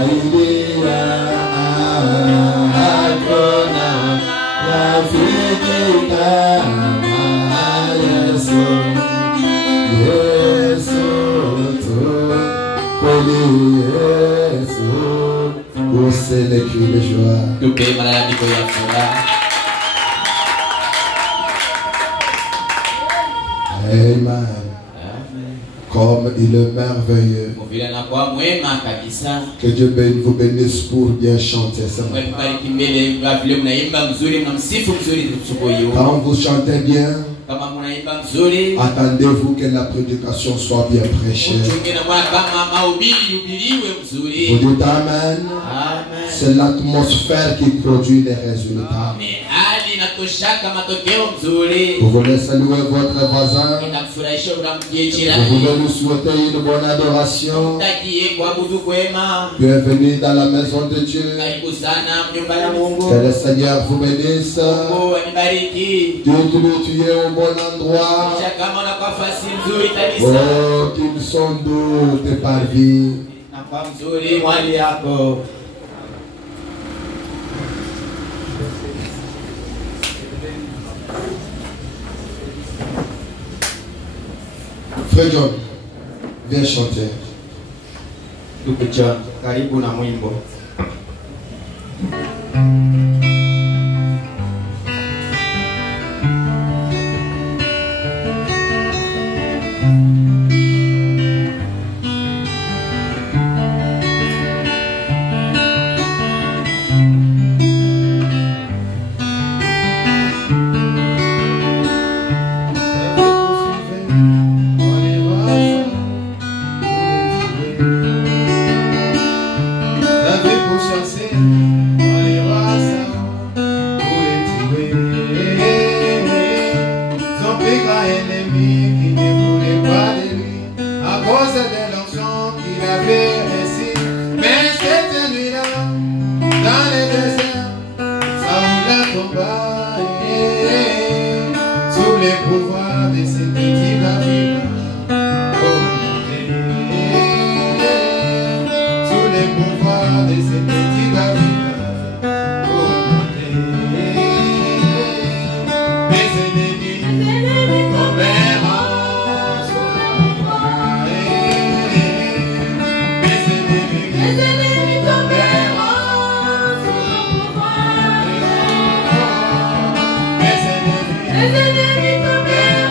saidia hakuna rafiki kama Yesu. Yesu tu, kweli Yesu. Poussez les cris de joie. Tupee malalamiko ya furaha. Amen. Comme il est merveilleux. Que Dieu vous bénisse pour bien chanter ça. Quand vous chantez bien, attendez-vous que la prédication soit bien prêchée. Vous dites Amen. C'est l'atmosphère qui produit les résultats. Vous voulez saluer votre voisin. Vous voulez nous souhaiter une bonne adoration. Bienvenue dans la maison de Dieu. Que le Seigneur vous bénisse. Dites-lui tu es au bon endroit. Oh, qu'ils sont doux tes parvis. Frère John, viens chanter. Ndugu John, karibu na mwimbo. Les ennemis tombèrent.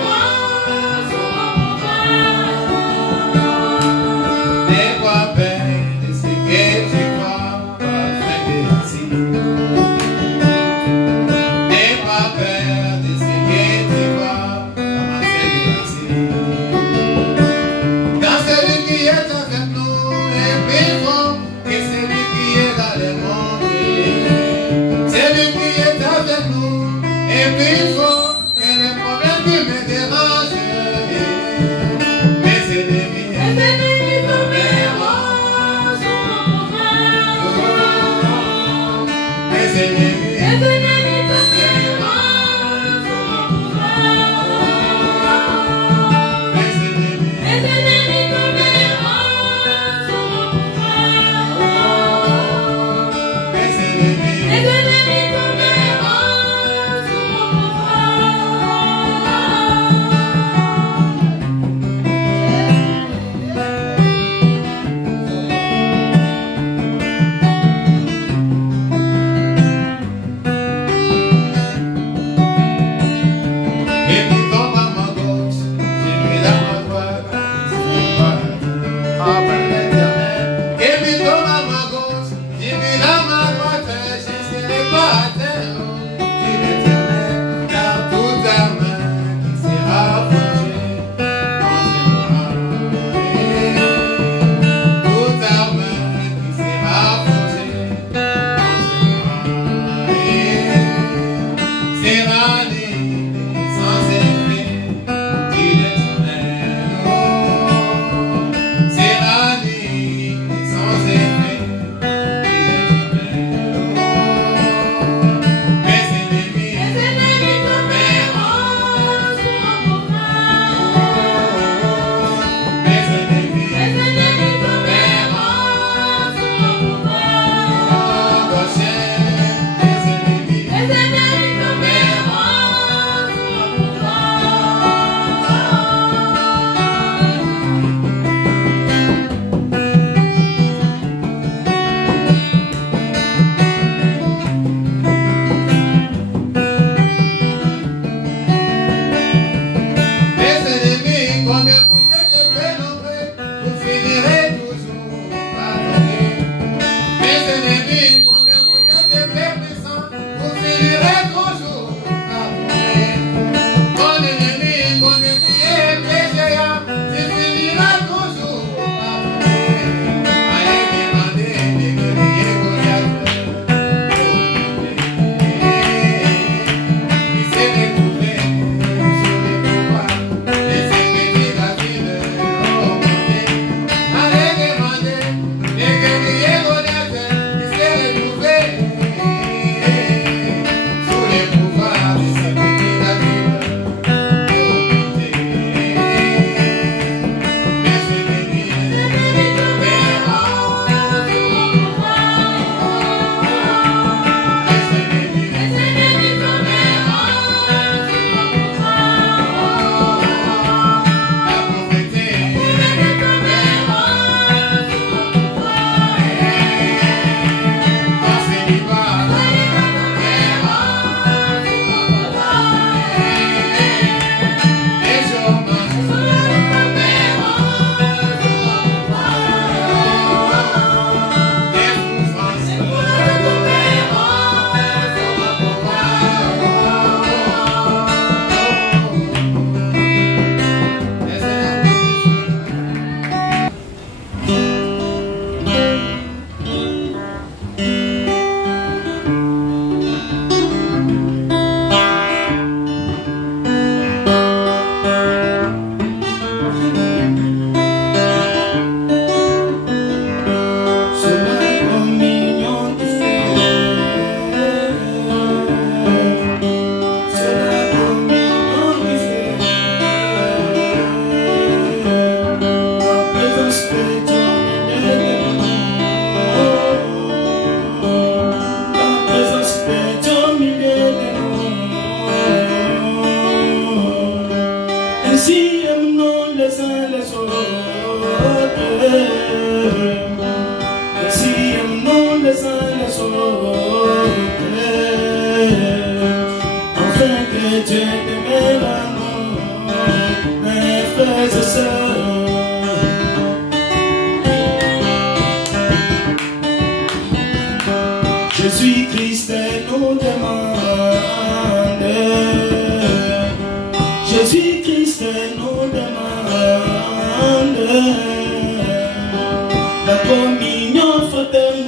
la communion fraternelle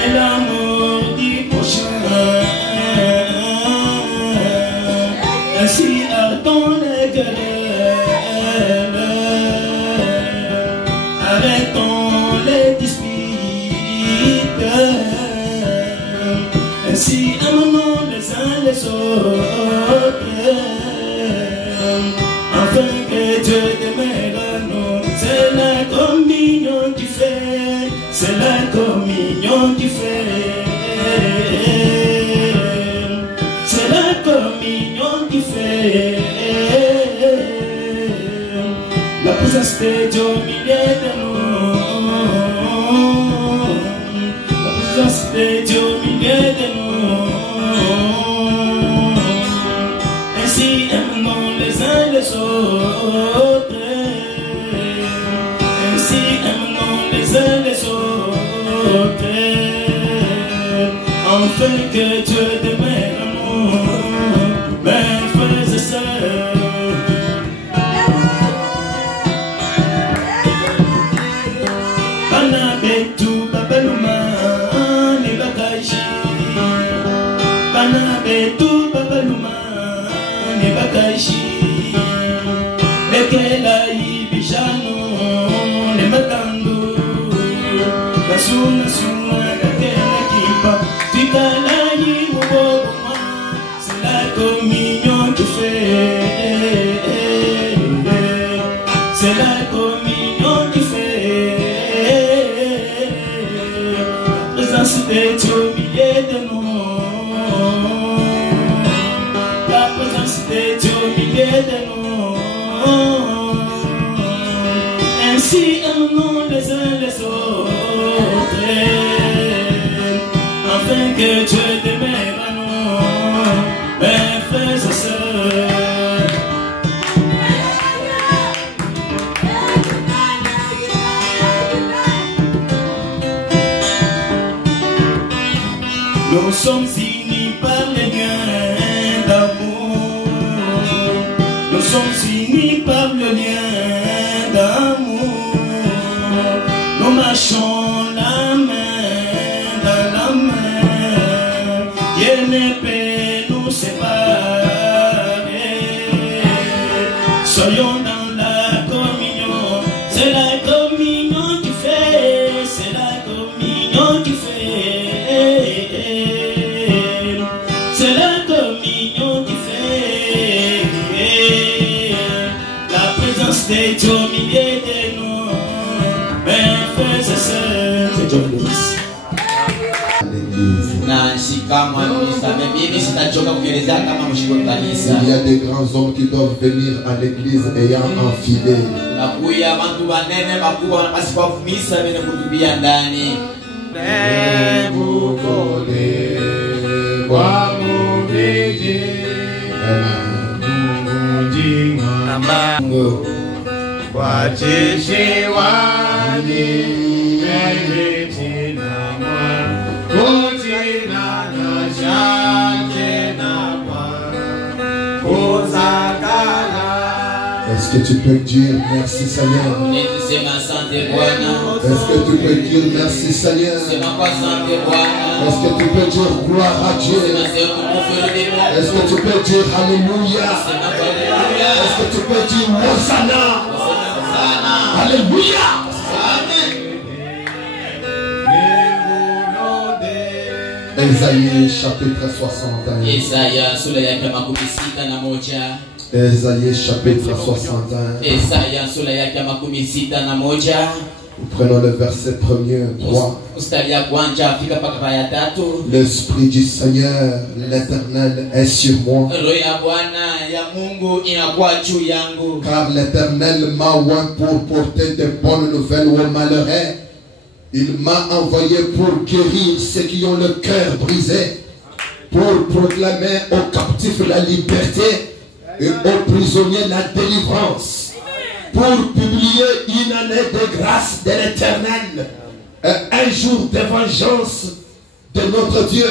et l'amour du prochain. Ainsi arrêtons les querelles, arrêtons les disputes, ainsi aimons les uns les autres, afin que Dieu demeure à nous. C'est la communion qui fait, c'est la communion qui fait, c'est la communion qui fait la présence de Dieu au milieu de nous, la présence de Dieu au milieu de nous. Ainsi aimons les uns les autres, ainsi aimons les uns les autres, afin que Dieu demeure à nous, mes frères et sœurs. Banabetu babaluma ni bakashi, Banabetu babaluma ni bakashi, lekela ibishano ni matandu, basuna suna kakela kipa, tikala yimuboma, c'est la communion qui fait, c'est la communion qui fait. La présence de Dieu au milieu de nous, la présence de Dieu au milieu de nous. Ainsi aimons les uns les autres, afin que Dieu demeure à nous, mes frères et sœurs. Nous sommes unis par les liens d'amour. Nous sommes unis par le lien d'amour. Nous marchons la main dans la main. Dieu ne peut nous séparer. Soyons dans la communion. C'est la communion qui fait. C'est la communion qui fait. C'est la communion qui fait la présence de Dieu au milieu de nous, mes frères et sœurs. Que Dieu vous bénisse. Il y a des grands hommes qui doivent venir à l'église ayant un filet. Est-ce que tu peux dire merci Seigneur? Est-ce que tu peux dire merci Seigneur? Est-ce que tu peux dire gloire à Dieu? Est-ce que tu peux dire alléluia? Est-ce que tu peux dire Hosanna? Alléluia! Ésaïe chapitre 61. Ésaïe chapitre 61. Prenons le verset 1er, 3. L'Esprit du Seigneur, l'Éternel, est sur moi. Car l'Éternel m'a oint pour porter de bonnes nouvelles aux malheureux. Il m'a envoyé pour guérir ceux qui ont le cœur brisé, pour proclamer aux captifs la liberté et aux prisonniers la délivrance, pour publier une année de grâce de l'Éternel, un jour de vengeance de notre Dieu,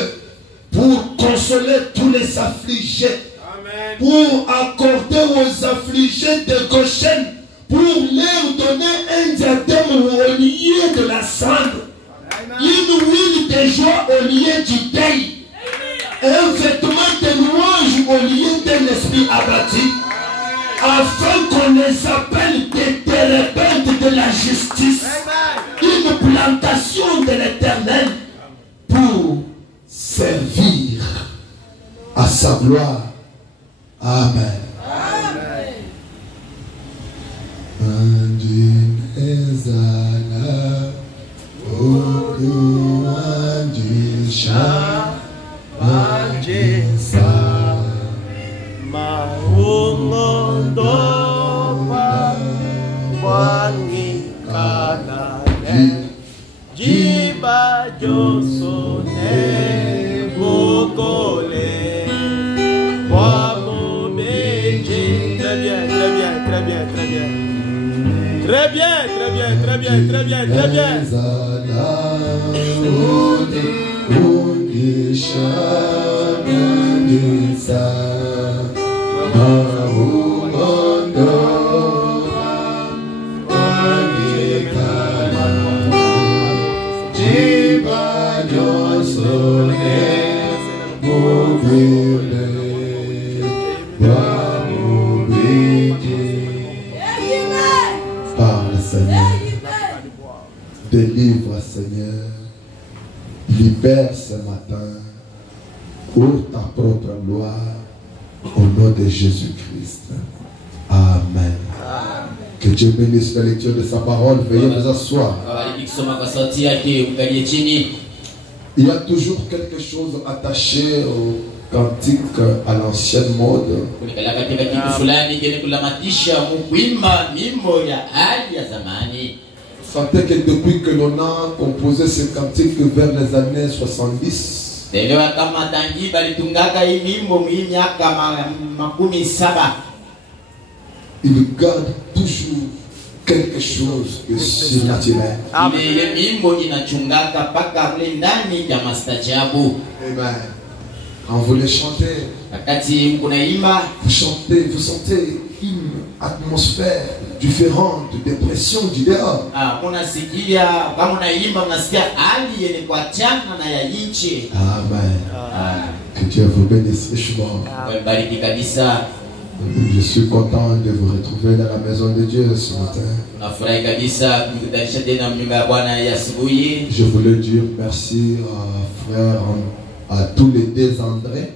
pour consoler tous les affligés, pour accorder aux affligés de Goshen, pour diadème au lieu de la cendre, une huile de joie au lieu du deuil, un vêtement de louange au lieu d'un esprit abattu, afin qu'on les appelle des térébintes de la justice, une plantation de l'Éternel pour servir à sa gloire. Amen. Très bien, très bien, très bien, très bien, très bien. Parle, Seigneur. Délivre, Seigneur. Libère ce matin pour ta propre gloire au nom de Jésus-Christ. Amen. Que Dieu bénisse la lecture de sa parole. Veuillez vous asseoir. Il y a toujours quelque chose attaché au cantique à l'ancienne mode. Sentez que depuis que l'on a composé ce cantique vers les années 70, il garde toujours quelque chose de surnaturel. Amen. Quand vous les chantez, vous sentez une atmosphère différente de pression du dehors. Amen. Que Dieu vous bénisse richement. Je suis content de vous retrouver dans la maison de Dieu ce matin. Je voulais dire merci à frère, à tous les deux André.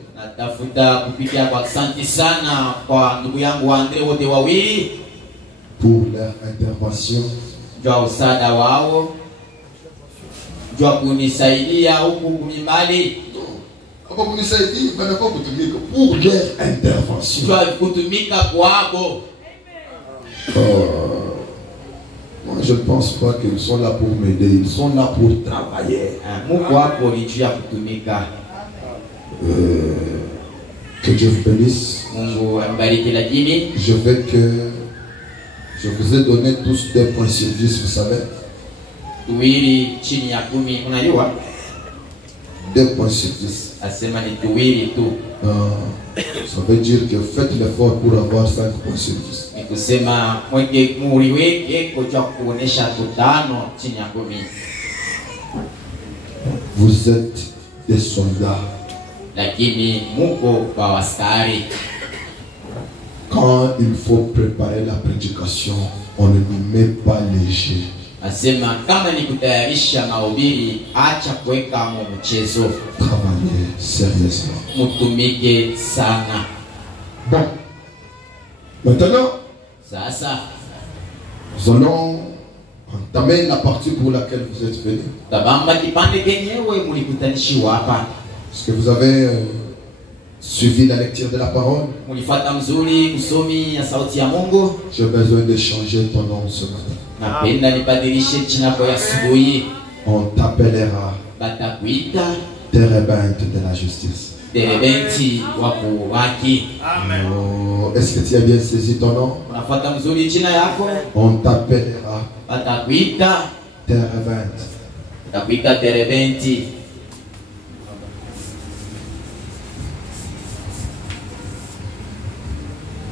Pour leur intervention. Pour leur intervention. Moi je ne pense pas qu'ils sont là pour m'aider, ils sont là pour travailler. Que Dieu vous bénisse. Je vous ai donné tous des points sur 10, vous savez. 2 points sur 10. Ça veut dire que faites l'effort pour avoir 5 points sur 10. Vous êtes des soldats. Quand il faut préparer la prédication, on ne nous met pas léger. Travaillez sérieusement. Bon. Maintenant, nous allons entamer la partie pour laquelle vous êtes venus. Est-ce que vous avez suivi la lecture de la parole? J'ai besoin de changer ton nom ce matin. On t'appellera térébinte de la justice. Oh, est-ce que tu as bien saisi ton nom? On t'appellera térébinte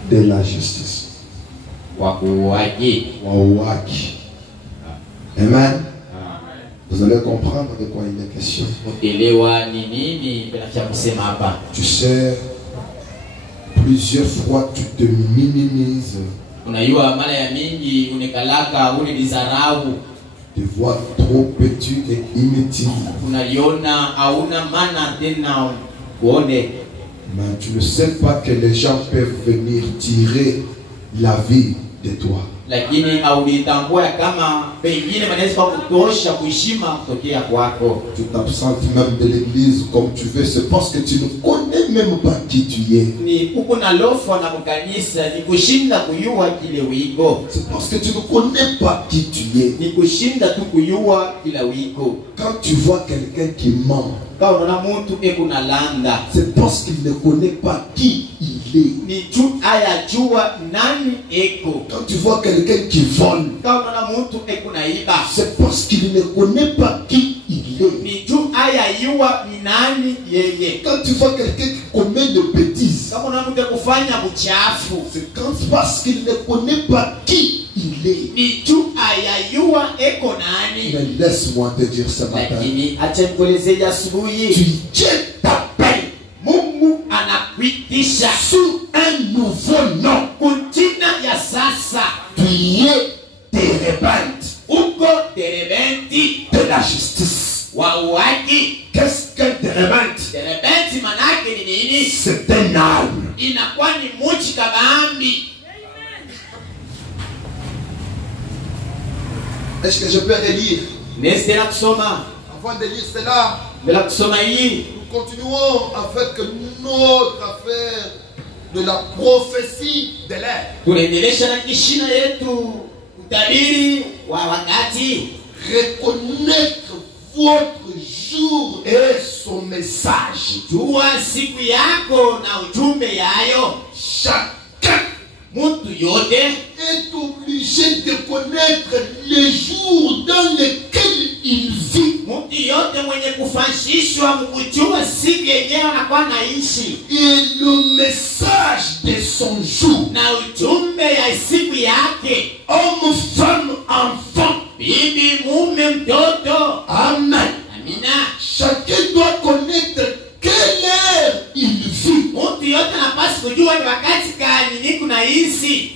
de la justice. Wawaki Amen. Vous allez comprendre de quoi il est question. Tu sais, plusieurs fois tu te minimises. Tu vois trop petit et inutile. Mais tu ne sais pas que les gens peuvent venir tirer la vie de toi. Lakini haulitambua kama pengine manaweza kutosha kuheshima kutokea kwako. Tu t'absentes même de l'église comme tu veux, c'est parce que tu ne connais même pas qui tu es. Ni uko na lofa na mkanisa ni kushinda kuyua kile wiko. C'est parce que tu ne connais pas qui tu es. Ni kushinda tu kuyua kila wiko. Quand tu vois quelqu'un qui ment, kama unaona mtu eko na landa, c'est parce qu'il ne connaît pas qui il est. Ni tu ayajua nani eko. Quand tu vois quelqu'un qui vole, kama unaona mtu eko na iba, c'est parce qu'il ne connaît pas qui il est. Ni tu ayajua ni nani yeye. Quand tu vois quelqu'un qui commet de bêtises, kama unaona mtu kufanya uchafu, c'est parce qu'il ne connaît pas qui il est. Ni tu ayajua eko nani. Mais laisse-moi te dire ce matin, lakini acha nikuelezee asubuhi, Dieu t'appelle. Mungu anakuitisha Sous un nouveau nom. Kutina ya sasa. Tu es terebinte. Uko terebenti De la justice. wa uwaki. Qu'est-ce qu'un terebinte? Terebenti manake ni nini? C'est un arbre. Inakuwa ni muchi kabambi. Est-ce que je peux relire? Nestera kusoma. Avant de lire cela, Bila kusoma hii, nous continuons avec notre affaire de la prophétie de l'ère. tunaendelesha na kishina yetu utabiri wa wakati. Reconnaître votre jour et son message. Jua siku yako na ujumbe yayo. Chacun Mtu yote est obligé de connaître les jours dans lesquels il vit. mtu yote mwenye kufashishwa mkujua siku yenyewe anakuwa naishi. Et le message de son jour. Na ujumbe ya siku yake. Homme, femme, enfant. Bibi, mume, mtoto. Amen. Amina. Chacun doit connaître quelle heure il vit. Mtu yote anapaswa kujua ni wakati gani niko naishi.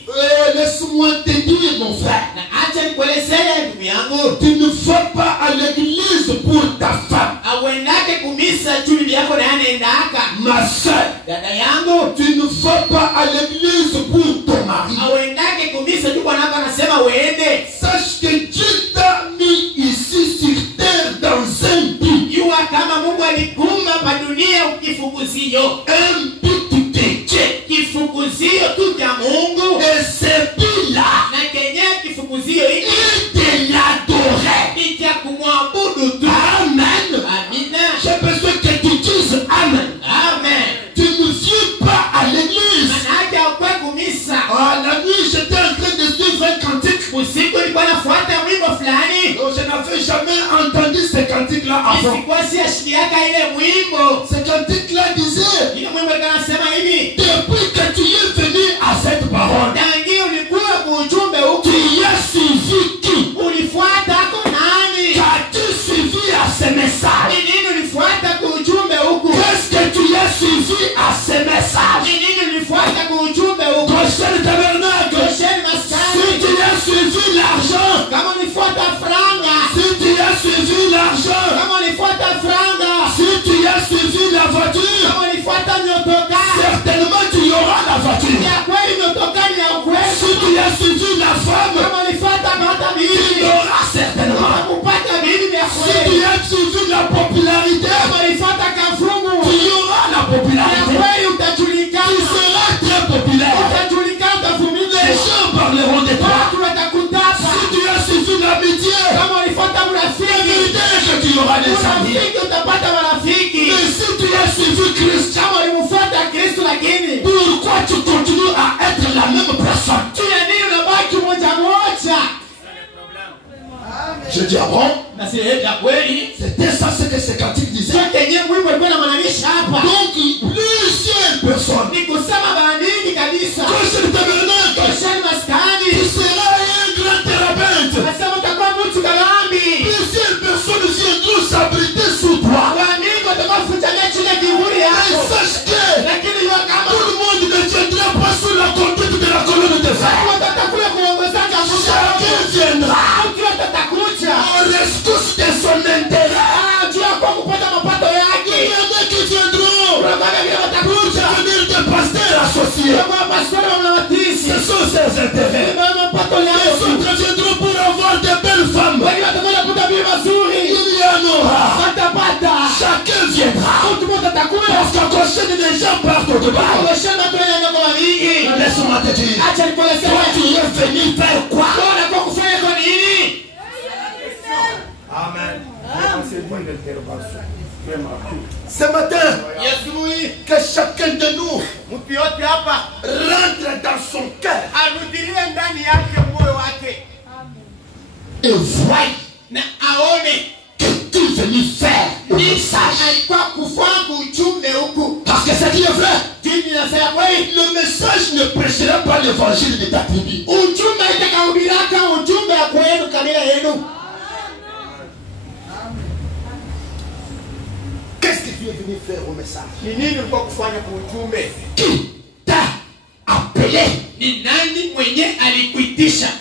Laisse-moi te dire, mon frère. Na acha nikuelezee ndugu yangu. Tu ne vas pas à l'église pour ta femme. Awendake kumisa juu yako na anaendaka. Ma soeur. Dada yangu. Tu ne vas pas à l'église pour ton mari. Awendake kumisa juu bwanako anasema uende. Sache que Dieu t'a mis ici sur terre dans un but. Yua kama Mungu alikumba pa dunia ukifukuzio. Un but de Dieu. Kifukuzio tu cha Mungu. Et c'est but-là. Na kenye kifukuzio hiki. Il te l'adorait. Ni cha kumwabudu tu. Amen. Amina. J'ai besoin que tu dises Amen. Amen. Tu ne viens pas à l'église. Manake ukwe kumisa. La nuit, j'étais en train de suivre un cantique. Usiku nilikuwa nafuata wimbo fulani. Donc, je n'avais jamais entendu ce cantique-là avant. Sikuwa siashikiaka ile mwimbo. Ce cantique-là disait, Ile mwimbo kanasema hivi. depuis que tu es venu à cette parole, Tangi ulikuwa kuujumbe huku. tu as suivi qui? Ulifuata ako nani? As-tu suivi à ce message? Ni nini ulifuata kuujumbe huku? Qu'est-ce que tu as suivi à ce message? Ni nini ulifuata kuujumbe huku? Prochaine tabernacle. Prochaine Si maskani. tu as suivi l'argent, Kama ulifuata franga. si tu as suivi l'argent, Kama ulifuata franga. si tu as suivi la voiture, Kama ulifuata nyotoka. certainement tu y auras la voiture. Ya kweli nyotoka ni ya ukweli. Si tu as suivi la femme, Kama ulifuata pata tu bibi. l'auras certainement. Kupata bibi vya Si kweli. tu as suivi la popularité, Kama ulifuata kafungu. tu y auras la Ya popularité. kweli Tu utajulikana. seras très populaire. Utajulikana utavumilika. Les gens parleront de toi. Watu watakutapa. Si tu as suivi l'amitié, Kama ulifuata la urafiki. vérité est que tu auras des amis. Urafiki utapata marafiki. Mais si tu as suivi Christ, Kama ulimfuata Kristo lakini. pourquoi tu continues à être la même personne? Tu ya nini unabaki moja moja? Je dis ah bon? Na si ya kweli. C'était ça ce que ce cantique disait. Sio kenye mwimbo alikuwa anamaanisha hapa. Donc plusieurs personnes. Ni kusema bandini kabisa. Prochaine tabernacle, Prochaine maskani. tu seras un grand thérapeute. Nasema utakuwa mtu kama faire. Chacun viendra en rescousse de son intérêt. Il y en a qui viendront pour devenir des pasteurs associés. Ce sont ses intérêts. Les autres viendront pour avoir de belles femmes. Il y en aura. Chacun viendra. Parce qu'à cause des gens partent au Dubaï. Laisse-moi te dire. Toi, tu es venu faire quoi? Amen. Ce matin, que chacun de nous rentre dans son cœur et voie que tu es venu faire le message. Parce que c'est qui est vrai. Le message ne prêchera pas l'évangile de ta tribu. Qu'est-ce que tu es venu faire au message? Qui t'a appelé?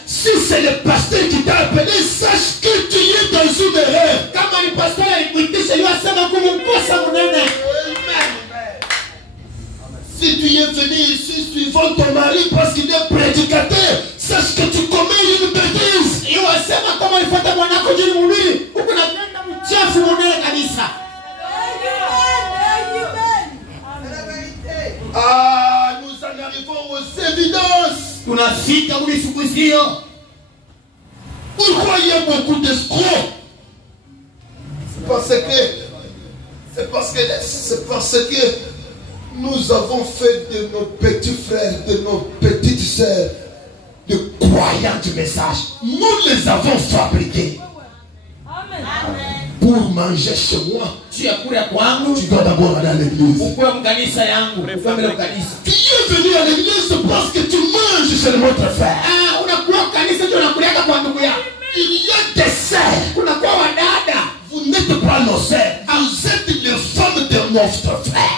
Si c'est le pasteur qui t'a appelé, sache que tu es dans une erreur. Si tu es venu ici suivant ton mari parce qu'il est prédicateur, sache que tu commets une bêtise. Ah, nous en arrivons aux évidences. Pourquoi il y a beaucoup d'escrocs? C'est parce que nous avons fait de nos petits frères, de nos petites sœurs, de croyants du message. Nous les avons fabriqués. Pour manger chez moi, tu dois d'abord aller à l'église. Tu es venu à l'église parce que tu manges chez notre frère. Il y a des sœurs. Vous n'êtes pas nos sœurs. Vous êtes les femmes de notre frère.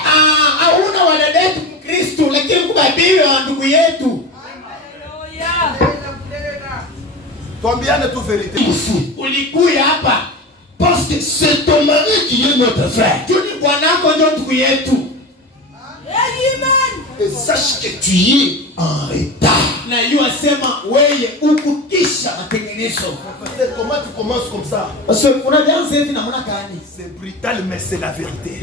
Combien de toute vérité? Parce que c'est ton mari qui est notre frère. Et sache que tu es en retard. Comment tu commences comme ça? C'est brutal, mais c'est la vérité.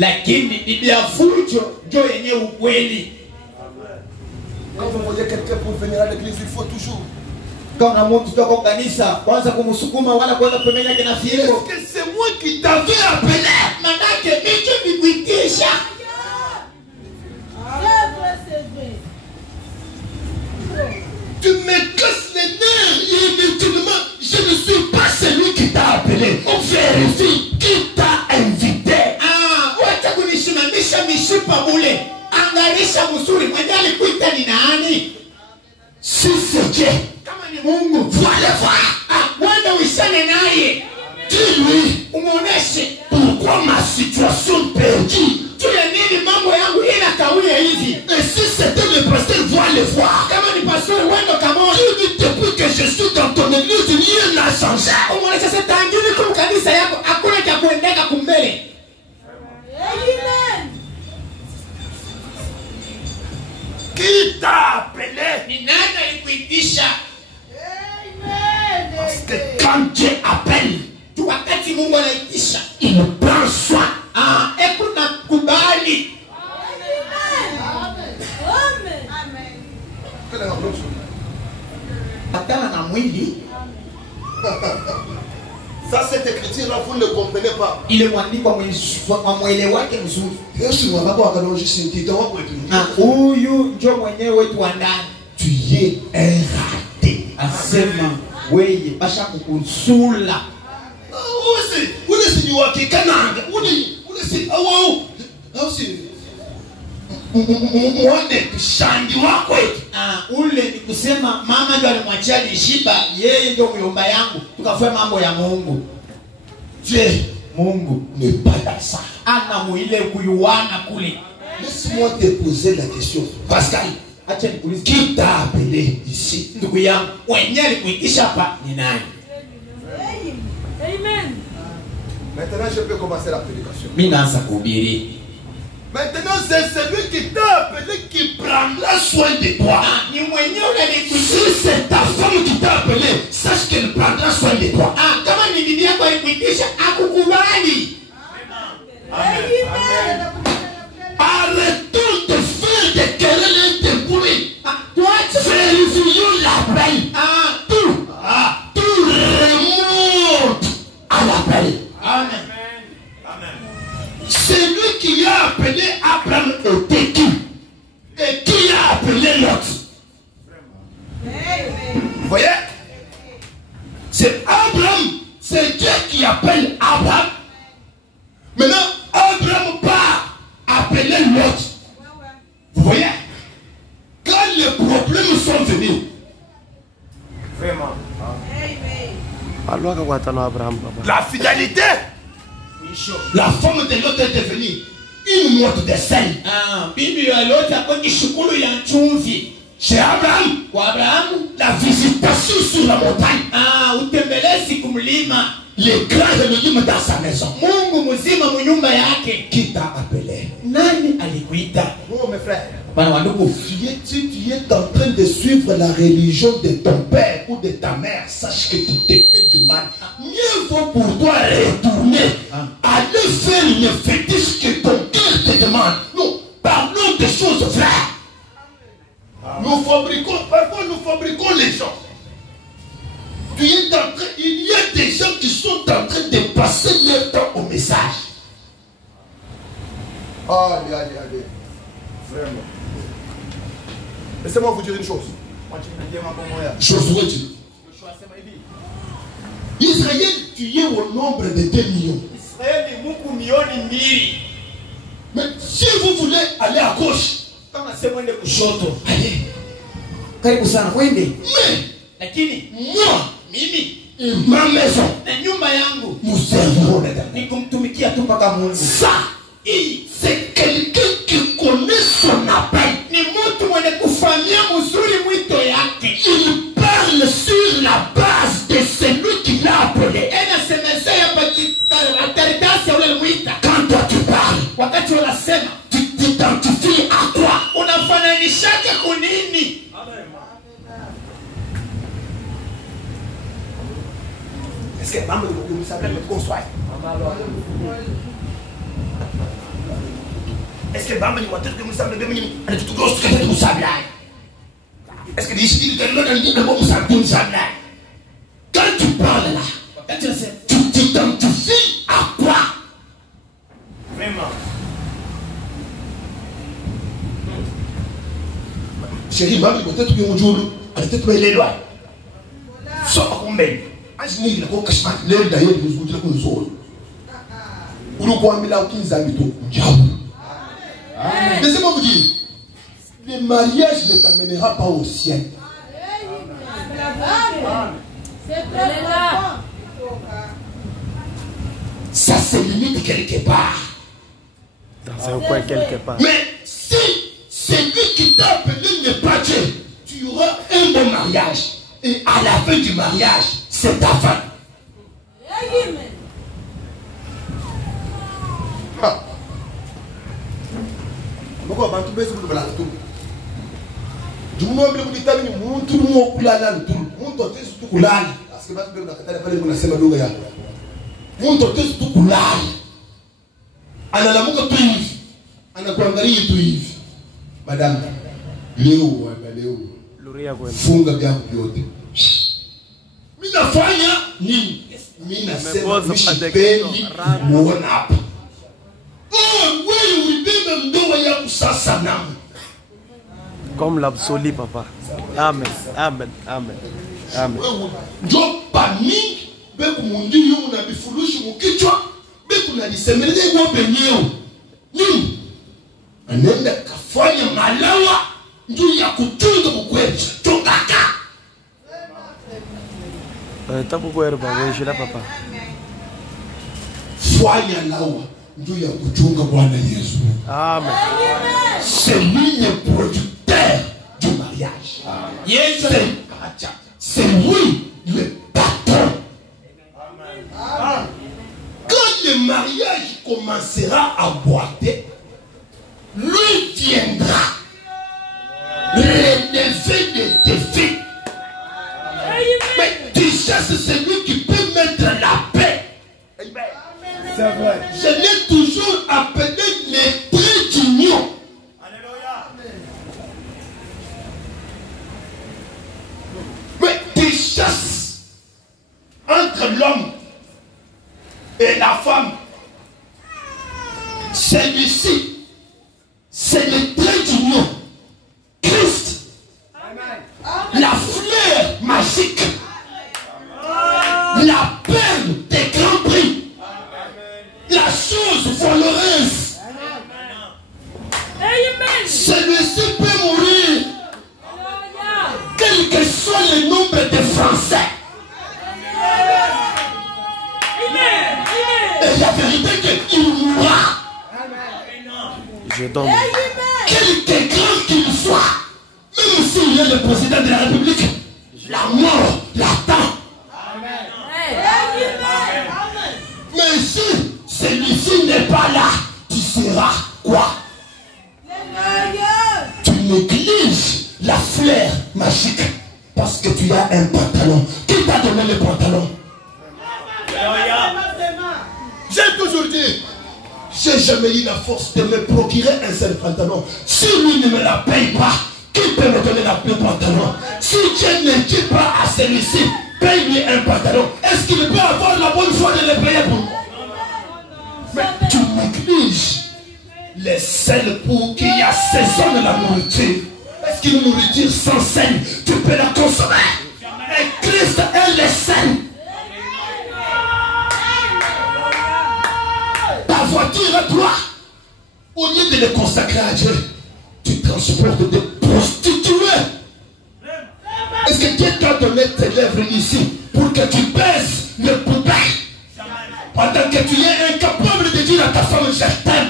Quand vous voyez quelqu'un pour venir à l'église, il faut toujours. Est-ce que c'est moi qui t'avais appelé? Tu me casses les nerfs inutilement. Je ne suis pas celui qui t'a appelé. On vérifie qui t'a invité. Si c'est Dieu, voilà voir. Dis-lui pourquoi ma situation perdue. Et si c'était le pasteur, vois le voir. Depuis que je suis dans ton église, rien n'a changé. Qui t'a appelé? Parce que quand Dieu appelle, il prend soin. Ça, cette écriture-là, vous ne comprenez pas. Tu es un raté. Ule ni kusema mama ndio alimwachia lishiba, yeye ndio myomba yangu, tukafanya mambo ya Mungu. Dieu, Mungu n'est pas dans ça. ana muile kuyuana kule. Laisse-moi te poser la question. Pascal, Acha nikuulize. Qui t'a appelé ici? Ndugu yangu, mwenyewe alikuitisha hapa ni nani? Amen. Maintenant, je peux commencer la prédication. Mimi naanza kuhubiri. Maintenant, c'est celui qui t'a appelé qui prendra soin de toi. Ni mwenyewe alikuitisha. Si c'est ta femme qui t'a appelé, sache qu'elle prendra soin de toi. Kama ni bibi yako alikuitisha, akukubali. Amen. Arrêtons de faire des querelles et des bruits. Vérifions l'appel. Tout remonte à l'appel. Amen. C'est lui qui a appelé Abraham était qui? Et qui a appelé Lot? Vous voyez? C'est Abraham. C'est Dieu qui appelle Abraham. Maintenant, Abraham part appeler Lot. Vous voyez? Quand les problèmes sont venus, Vraiment. la fidélité, la femme de Lot est devenue une morte de sel. Bibi ya Lot hapo ni shukuru ya chumvi. Chez Abraham, Kwa Abrahamu, la visitation sur la montagne, utembelezi kumlima. les grands légumes dans sa maison. Mungu mzima mnyumba yake. Qui t'a appelé? Nani alikuita? Oh, mes frères. Bana wandugu, Si tu es en train de suivre la religion de ton père ou de ta mère, sache que tu t'es fait du mal. Mieux vaut pour toi retourner, aller faire le fétiche que ton cœur te demande. Nous parlons des choses vraies. Parfois nous fabriquons les gens. Il y a des gens qui sont en train de passer leur temps au message. Allez. Vraiment. Laissez-moi vous dire une chose. Josué dit, Israël, tu es au nombre de 2 millions. Israeli Mungu milioni 2. Mais si vous voulez aller à gauche, Kama sema ende kushoto. allez. Karibu sana kwende. Mais Lakini moi mimi et ma maison, na nyumba yangu nous servirons l'Éternel. ni kumtumikia tu mpaka Mungu. Ça, c'est quelqu'un qui connaît son appel. Ni mtu mwenye kufanyia mzuri mwito yake. Il parle sur la base de celui qui l'a appelé. Ena semezea pa karatasi ya ule mwita. Quand toi tu parles, Wakati unasema, tu t'identifies à quoi? unafananishaka kunini? Est-ce que maman nous s'appelle notre construire? Est-ce que maman nous attend que nous sommes de tout gros que nous sommes là? Est-ce que d'ici il nous donne de nous sommes là? Quand tu parles là, Wakati unasema, tu t'identifies à quoi? Vraiment. Chérie, maman, peut-être que mon jour, elle peut-être que les lois. Sors comme belle. Agis le gros cachement. L'air d'ailleurs, nous vous dirons que nous sommes. Ou nous pouvons mettre là 15 habitants. Diable. Laissez-moi vous dire, le mariage ne t'amènera pas au ciel. Ça se limite quelque part. Dans un coin quelque part. Mais si celui qui t'a appelé n'est pas Dieu, tu auras un bon mariage. Et à la fin du mariage, c'est ta femme. Pourquoi bantu besi vous voilà tout? Jumu mbele kujitami mtu mmo kulala tu. Mtu atesi tu kulala. Parce que bantu besi nakatana pale mnasema lugha yako. Mtu atesi tu kulala. Analamuka tu hivi. Anakuangalia tu hivi. Madam, leo Luria kwenu. funga vyangu vyote. Mimi nafanya nini? Mimi nasema msipendi muone hapa. Wewe ulibeba ndoa yako sasa namu. Comme l'absolu, papa. Amen. Amen. Amen. Amen. Ndio panique beku mundi yo na bifurushi mukichwa beku na lisemelele ngombe nyeo. Nini? Anaenda kafanya malawa ndio ya kutunga mkwetu. Tokaka. Tabu kwa erba, wewe papa. Fanya lawa ndio ya kuchunga Bwana Yesu. Amen. C'est lui le producteur du C'est lui le patron. Quand le mariage commencera à boiter, lui viendra relever les défis. Mais déjà c'est celui qui peut mettre la paix. C'est vrai. Je l'ai toujours appelé les traits d'union. Mais des chasses entre l'homme et la femme, celui-ci, c'est le trait d'union. Christ, la fleur magique, la perle des grands prix, la chose valeureuse. Celui-ci peut mourir, quel que soit le nombre de Français. Et la vérité qu'il mourra. Je donne. Quelque grand qu'il soit, même s'il est le président de la République, la mort l'attend. Mais si celui-ci n'est pas là, tu seras quoi? Tu négliges la fleur magique parce que tu as un pantalon. Qui t'a donné le pantalon? J'ai toujours dit, j'ai jamais eu la force de me procurer un seul pantalon. Si lui ne me la paye pas, qui peut me donner le pantalon? Si Dieu ne dit pas à celui-ci, paye-lui un pantalon, est-ce qu'il peut avoir la bonne foi de le payer pour moi? Mais tu négliges les sels pour qu'il y a saison de la nourriture. Est-ce qu'une nourriture sans sel, tu peux la consommer? Et Christ est le sel. Ta voiture à toi, au lieu de le consacrer à Dieu, tu transportes des prostituées. Est-ce que Dieu t'a donné tes lèvres ici pour que tu pèses le poubelle pendant que tu es incapable de dire à ta femme je t'aime?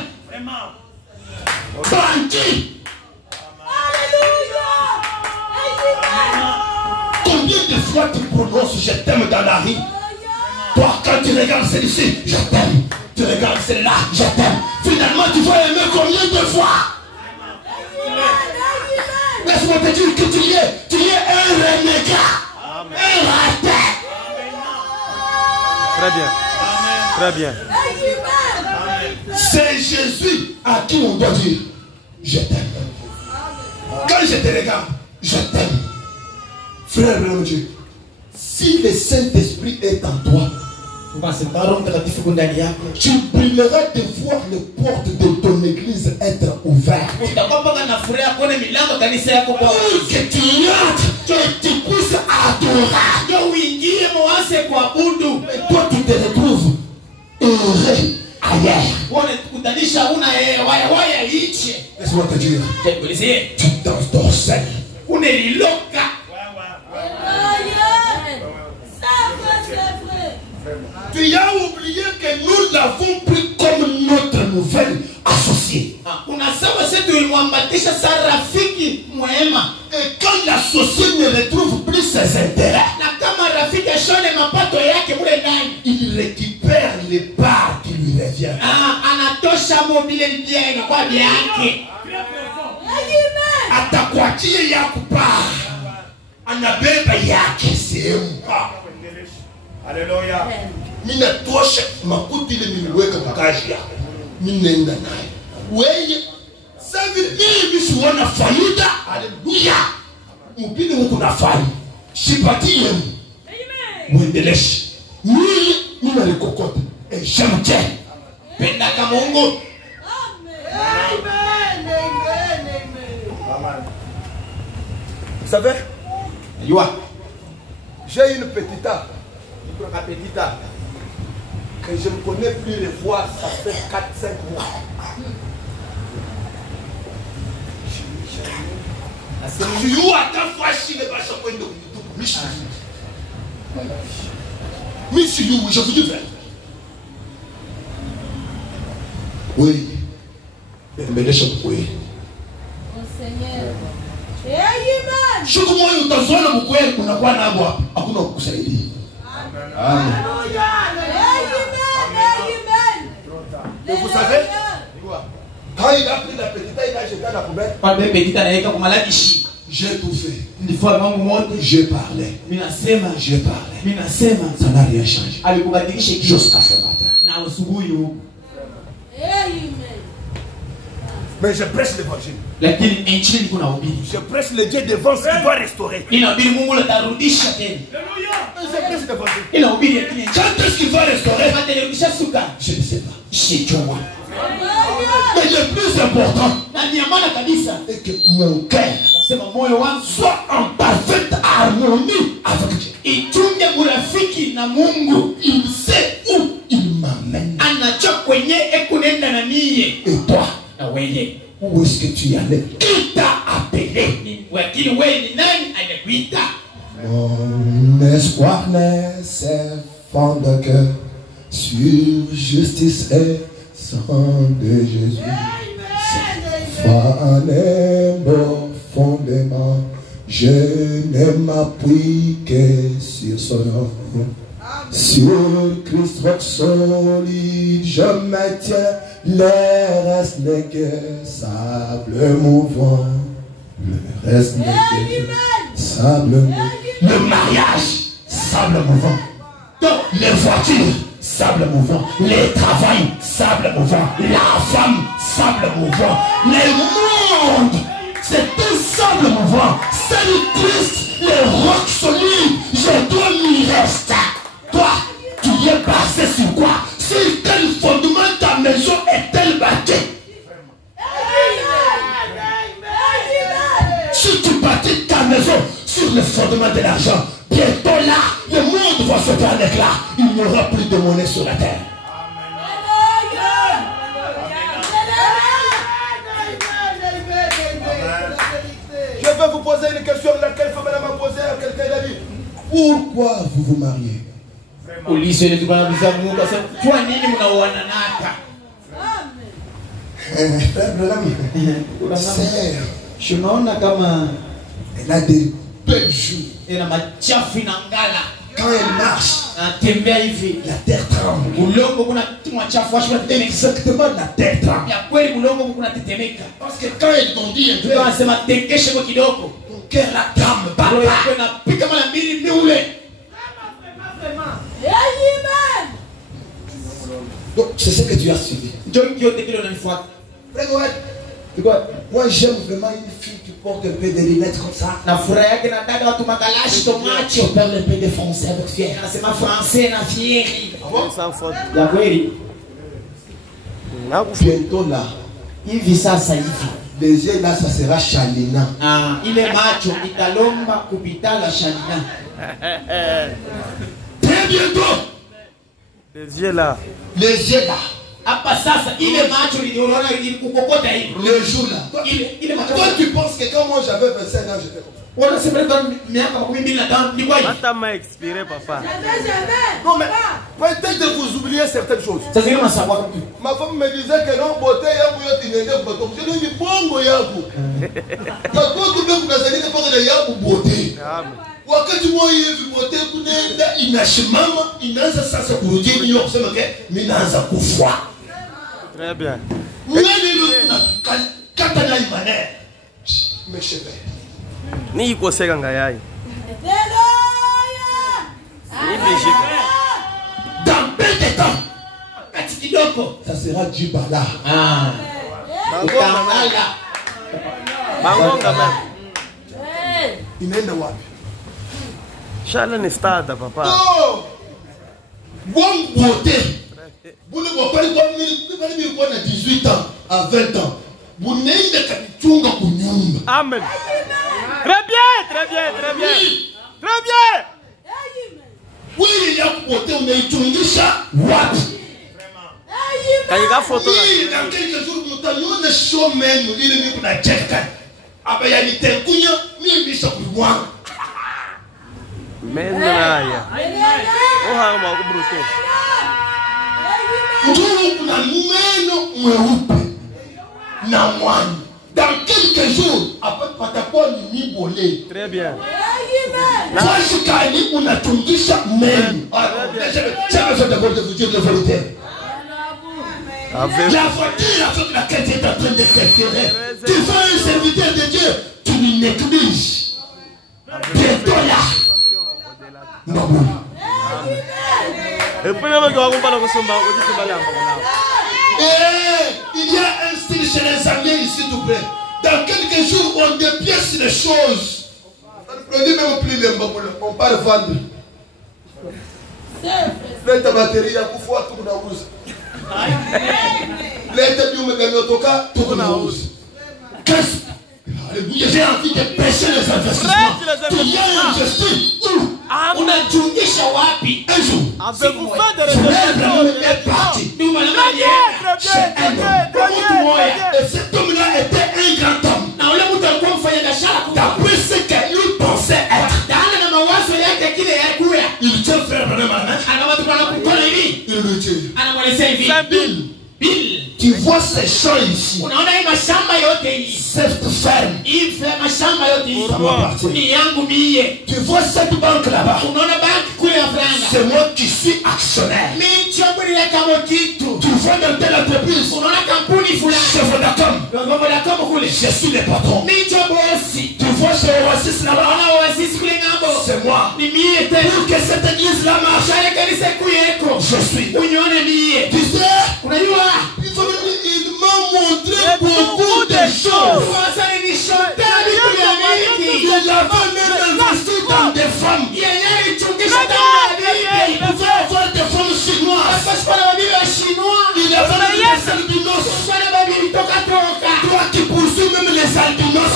Bandit! Combien de fois tu prononces je t'aime dans la rue? Toi, quand tu regardes celle-ci, je t'aime. Tu regardes celle-là, je t'aime. Finalement, tu vas aimer combien de fois? Laisse-moi te dire que tu es un renégat, un raté. Très bien. Très bien. C'est Jésus à qui on doit dire je t'aime. Quand je te regarde, je t'aime. Frère mon Dieu, si le Saint-Esprit est en toi, tu brilleras de voir les portes de ton église être ouvertes. Pour que tu entres et tu puisses adorer. Et toi tu te retrouves heureux ailleurs. Laisse-moi te dire, tu danses d'orcelle. Tu as oublié que nous l'avons pris comme notre nouvelle associée. Et quand l'associé ne retrouve plus ses intérêts, il récupère les parts qui lui reviennent. Atakwatie yakupa anabeba yake sehemu. Haleluya. Mina tosha makuti ile niliweka mkazi yako. Ninaenda naye. Wewe sasa mimi siona faida. Haleluya. Mpini huko na faida. Sipatie. Amen. Muendeleshe. Mimi nalikokota. Shamte. Penda kama Mungu. Amen. Amen. Amen. Vous savez? J'ai une petite âme. Que je ne connais plus les voix, ça fait 4-5 mois. Je vous dis vrai. Oui. Mais les choses, oui. Seigneur. Je commence unakuwa nabo hapa, hakuna kukusaidia. Amen. Et vous savez, quand il a pris la petite, il a jeté à la poubelle. J'ai tout fait. Je parlais. Je parlais. Ça n'a rien changé. Jusqu'à ce matin. Mais je prêche l'évangile. Je prêche le Dieu devant ce qui doit restaurer. Je prêche l'évangile. Quand est-ce qu'il va restaurer? Je ne sais pas. Mais le plus important est que mon cœur soit en parfaite harmonie avec Dieu. Il sait où il m'amène. Et toi, où est-ce que tu y allais? Qui t'a appelé? Mon espoir ne s'effondre que sur justice et sang de Jésus. Foi en un beau fondement, je ne m'appuie que sur son nom. Sur Christ roc solide, je me tiens, le reste n'est que sable mouvant. Le reste n'est que sable mouvant. Le mariage, sable mouvant. Donc, les voitures, sable mouvant. Les travails, sable mouvant. La femme, sable mouvant. Le monde, c'est un sable mouvant. C'est le Christ, le roc solide. Je dois m'y rester. Toi, tu y es basé sur quoi? Sur quel fondement ta maison est-elle bâtie? Si tu bâtis ta maison sur le fondement de l'argent, bientôt là, le monde va se faire l'éclat. Il n'y aura plus de monnaie sur la terre. Je vais vous poser une question laquelle Fabien m'a posé à quelqu'un d'a dit. Pourquoi vous vous mariez? Elle a des belles joues. Quand elle marche, la terre tremble. Exactement, la terre tremble. Parce que quand elle t'ont dit un peu, ton cœur la tremble. Donc c'est ce que tu as suivi. Moi j'aime vraiment une fille qui porte un peu de lunettes comme ça. Je parle un peu de français avec fier. Bientôt là, les yeux là, ça sera Chalina. Très bientôt. Les yeux là. Les yeux là. Le jour là. Toi tu penses que quand moi j'avais 25 ans, j'étais comme ça. Attends, m'a expiré, papa. Non, mais peut-être que vous oubliez certaines choses. Ma femme me disait que non, beauté, il y a beaucoup de choses. Je lui dis, bon, il y a beaucoup. Beauté. Wakati moyo beauté kunenda inashimama inaanza sasa kurudia hiyo kusema ke minaanza kufwa. Très bien. Kata na imane. Meshebe. Ni iko sega ngayai. Dans peu de temps. Ça sera Djibala. Bangonga même. Inaenda wapi? Chala ni stada, papa. Oh! Bonne beauté. Vous ne voyez pas comme 18 ans à 20 ans. Vous n'êtes pas kabitunga kunyumba. Amen. Très bien, très bien, très bien. Très bien. Oui, il y a beauté, on est tungisha wapi? Kaika photo là. Oui, dans quelques jours, nous allons le show même, il est mis pour la tchèque. Abaya ni tenkunya, mi bisha kuwa. Mendraya. Oha ma ko bruto. Njoo kuna meno mweupe na mwani. Dans quelques jours, après patakuwa ni mibolé. Très bien. Toi, Chikani, on a tout dit ça même. J'ai besoin d'abord de vous dire la vérité. La voiture avec laquelle tu es en train de t'inférer, tu vois un serviteur de Dieu, tu lui négliges. Bientôt là. Non, bon. Et puis même quand on parle de ça, il y a un style chez les amis, s'il vous plaît. Dans quelques jours, on dépièce les choses. On dit même plus les mots, on parle vendre. Là, ta batterie, il y a beaucoup de fois, tout le monde a là, tu me gagnes au cas, tout le monde a rouge. Alléluia, j'ai envie de pêcher les investissements. Tu as investi où? On a tout dit chez Wapi. Un jour. Avez-vous fait des réflexions? Et cet homme-là était un grand homme. D'après ce qu'il pensait être. Il tient frère vraiment. Il le tient. Tu vois ces champs ici. Cette ferme. Tu vois cette banque là-bas. C'est moi qui suis actionnaire. Tu vois dans telle entreprise. Chez Vodacom. Je suis le patron. Tu vois chez Oasis là-bas. C'est moi. Pour que cette église là marche. Je suis. Tu sais, il m'a montré beaucoup de choses. Il avait même investi dans des femmes. Il pouvait avoir des femmes chinoises. Il avait même des albinos. Toi qui poursuis même les albinos.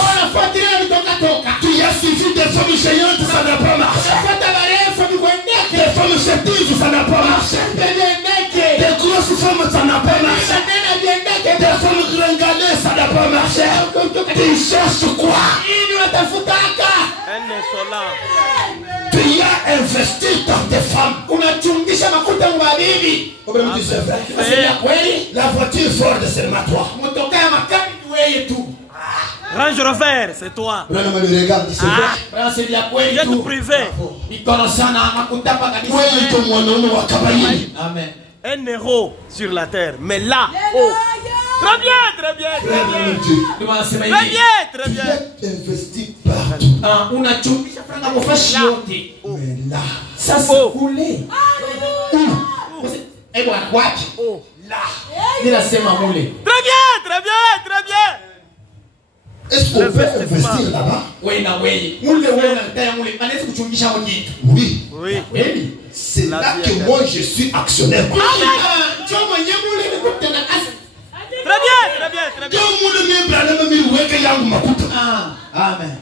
Tu as suivi des femmes géantes, ça n'a pas marché. Des femmes chétives, ça n'a pas marché. Des grosses femmes, ça n'a pas marché. Des femmes gringalées, ça n'a pas marché. Tu cherches quoi? Tu as investi dans des femmes. La voiture Ford, c'est ma toi. Range Rover, c'est toi. Jet privé. Amen. Un héros sur la terre, mais là, oh. Très bien, très bien, très bien. Très bien, très bien. Tu as investi partout. Mais là, Ça s'est coulé. Et voilà, watch. Là. Il a ses mamoulés. Très bien, très bien, très bien. est-ce qu'on peut investir là-bas? Oui. Oui. C'est là que moi je suis actionnaire. Très bien. Amen.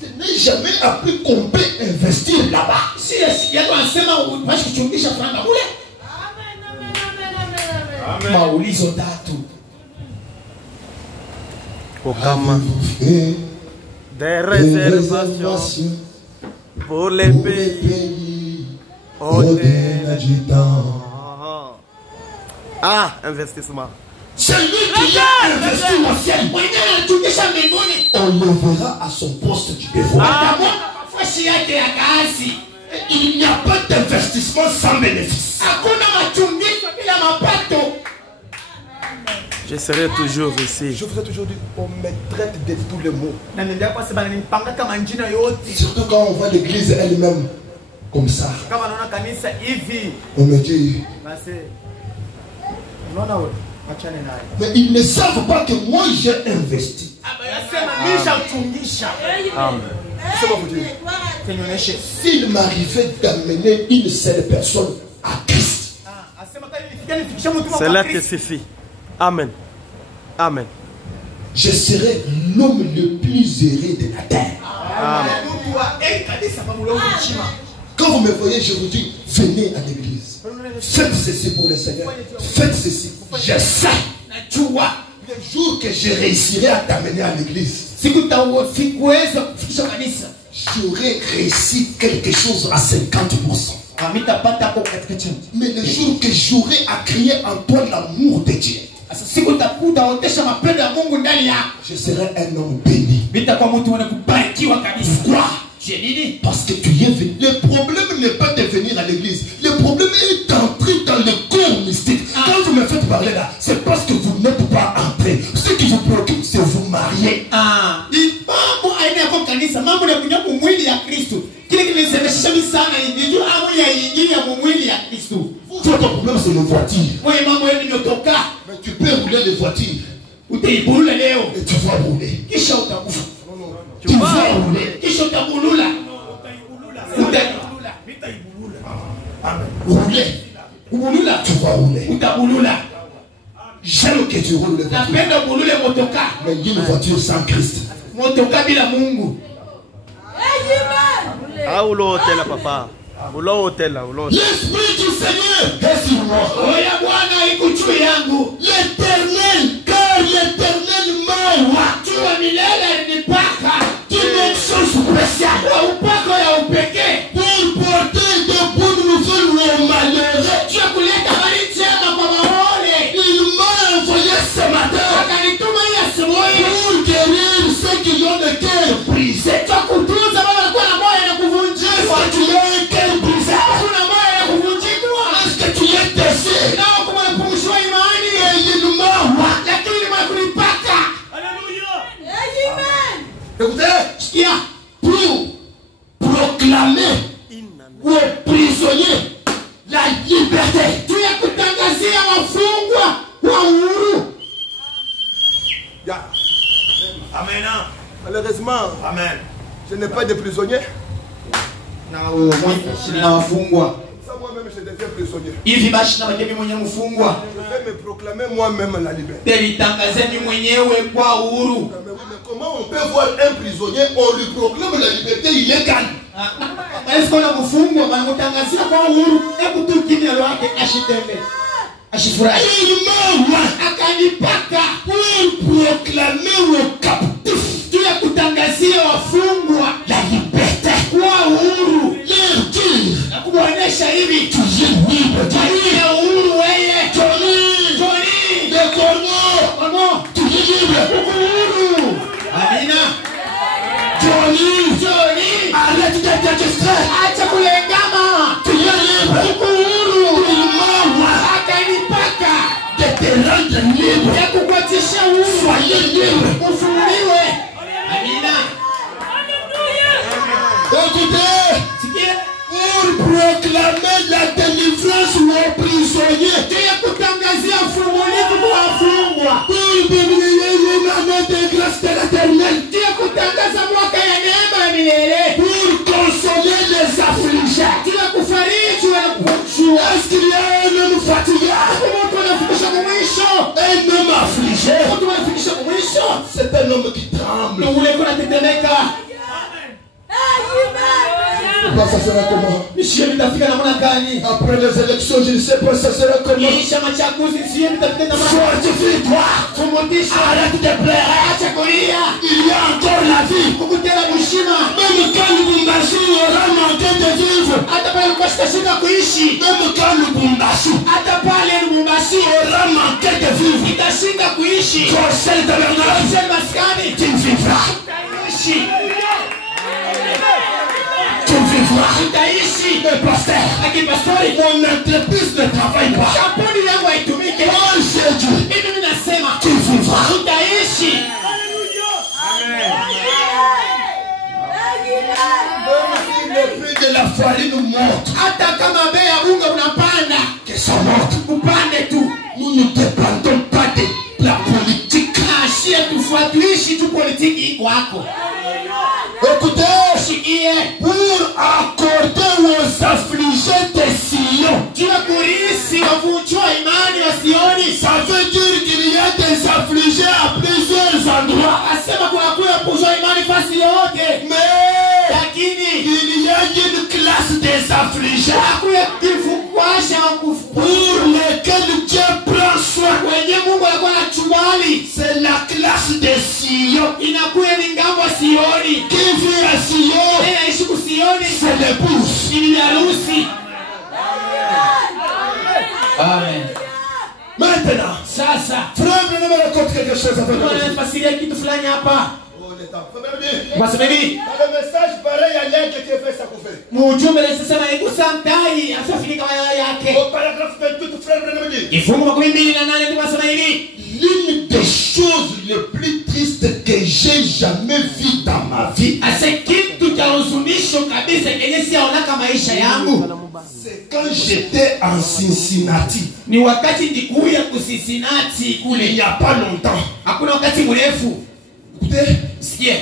Je n'ai jamais appris qu'on peut investir là-bas. Des réservations pour les pays au-delà du temps. Investissement. C'est lui qui a investi au ciel. On le verra à son poste du devoir. Il n'y a pas d'investissement sans bénéfice. Je serai toujours ici. Je vous ai toujours dit, on me traite de tous les mots. Surtout quand on voit l'église elle-même comme ça. On me dit. Mais ils ne savent pas que moi j'ai investi. Amen. S'il m'arrivait d'amener une seule personne à Christ, c'est là que suffit. Amen. Amen. Je serai l'homme le plus heureux de la terre. Amen. Quand vous me voyez, je vous dis, venez à l'église. Faites ceci pour le Seigneur. Faites ceci. Je sais. Tu vois, le jour que je réussirai à t'amener à l'église, j'aurai réussi quelque chose à 50%. Mais le jour que j'aurai à crier en toi l'amour de Dieu, je serai un homme béni. Pourquoi? Parce que tu y es venu. Le problème n'est pas de venir à l'église. Le problème est d'entrer dans le corps mystique. Quand vous me faites parler là, c'est parce que vous n'êtes pas entré. Ce qui vous préoccupe, c'est vous marier. Votre problème, c'est les voitures. Mais tu peux rouler les voitures. Et tu vas rouler. Tu vas rouler. Rouler. Tu vas rouler. J'aime que tu roules les voitures. Mais il y a une voiture sans Christ. L'esprit du Seigneur est sur moi. L'éternel, car l'éternel m'a une chose spéciale pour porter de bonnes nouvelles aux malheureux. Il m'a envoyé ce matin pour guérir ceux qui ont le cœur brisé. Est-ce que tu as un cœur brisé? Est-ce que tu es déçu? Et il m'a écoutez, pour proclamer aux prisonniers la liberté. Amen. Malheureusement, amen. Je n'ai pas de prisonnier. Ça moi-même je deviens prisonnier. Je vais me proclamer moi-même la liberté. Mais comment on peut voir un prisonnier, on lui proclame la liberté, il est calme. Il m'a pour proclamer aux captifs la liberté. Leur dire tu es libre. Johnny, le corneau, tu es libre. Johnny, arrête d'être distrait. Tu es libre. De te rendre libre. Soyez libre. Écoutez, pour proclamer la délivrance aux prisonniers, pour publier une année de grâce de l'éternel, pour consoler les affligés. Est-ce qu'il y a un homme fatigué? Un homme affligé? C'est un homme qui tremble. Ça sera comment? Après les élections, je ne sais pas ça sera comment. Fortifie-toi. Arrête de pleurer. Il y a encore la vie. Même quand Lubumbashi aura manqué de vivre. Même quand Lubumbashi aura manqué de vivre. Conseil de Bernard, tu vivras. Tu vivras. Mais pasteur, mon entreprise ne travaille pas. Oh Jésus, tu vivras. Même si le prix de la farine monte, que ça monte, nous ne dépendons pas de la politique. Écoutez, pour accorder aux affligés de Sion, ça veut dire qu'il y a des affligés à plusieurs endroits. Mais il y a une classe des affligés pour lesquels Dieu prend soin. C'est la classe de Sion. Qui vit à Sion, c'est l'épouse. Amen. Maintenant, Sasa frère, ne me raconte quelque chose avec moi. unanifasiria kitu fulani hapa. Oh, temps. Wasema hivi. Dans le message pareil, il y a quelqu'un qui fait ça qu'on fait. Mujumbe anasema igusa mtai asafinika yake. Au paragraphe 28, frère Branham dit. Kifungu 28 ndio wasema hivi. L'une des choses les plus tristes que j'ai jamais vues dans ma vie, Kitu cha huzunisho kabisa kenye siaonaka maisha yangu. c'est quand j'étais en Cincinnati. Ni wakati ndikuya ku Cincinnati kule. Il n'y a pas longtemps. Hakuna wakati mrefu. Écoutez, Sikia.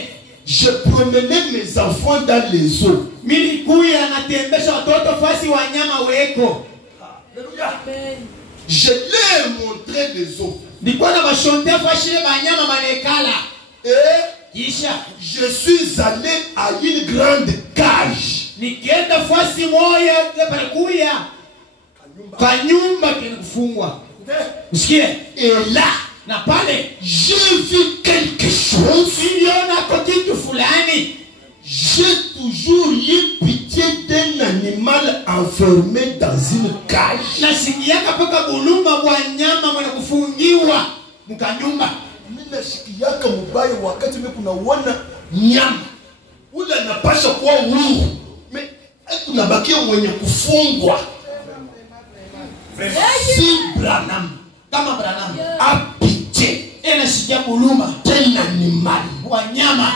je promenais mes enfants dans les eaux. Mimi kuya natembesha watoto fasi wanyama weko. Je leur ai montré les eaux. Ndikuwa na bashonte fashile banyama banekala. Kisha Je suis allé à une grande cage. nikenda fasi moja kuya kanyumba kinafungwa. Usikie? Et là, Na pale j'ai vu quelque chose. niliona kwa kitu fulani. J'ai toujours eu pitié d'un animal enfermé dans une cage. Nasikiaka paka buluma bwa nyama mwana kufungiwa mkanyumba. Mimi nashikiaka mubaya wakati mimi kuna uona Nyama ule anapasha kuwa huru, unabakia mwenye kufungwa. Si Branham Kama Branham a pitié nasikia buluma d'un animal bwa nyama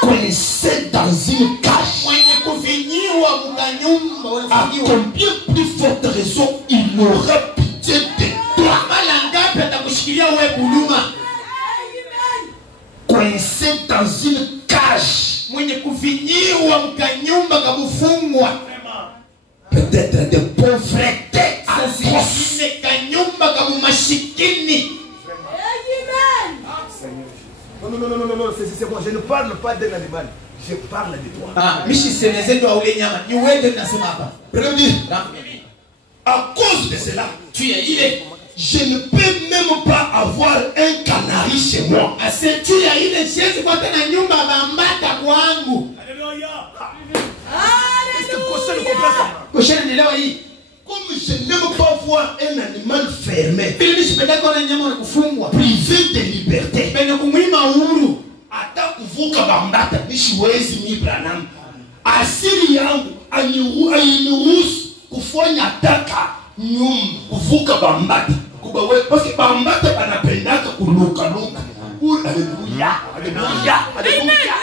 coincé dans une cage. mwenye kufinyiwa mkanyumba À unafungiwa. combien plus forte raison il aura pitié de toi, Mala ngapi atakushikilia wewe buluma coincé dans une cage. mwenye kufinyiwa mkanyumba kabufungwa. Peut-être de pauvreté atroce. Sasa kanyumba kabumashikini. Non, c'est moi. Je ne parle pas d'un animal. Je parle de toi. Mishi semeze ndo aule nyama. Ni wewe tunasema hapa. À cause de cela, Tu es ile. je ne peux même pas avoir un canari chez moi. Asetu ya ile siwezi kwa tena nyumba bambata kwangu. Est-ce que Costa ne comprend ça? Koshana nielewa hii. Comme je n'aime pas voir un animal fermé, Bila mishipenda kwa nyama na kufungwa. privé de liberté, Penda kumwima uhuru. hata kuvuka bambata nishiwezi mi Branham. Asili yangu ainiruhusu kufanya taka nyumba kuvuka bambata kubawe, parce que bambata banapendaka kuluka luka. Alléluia, alléluia, alléluia.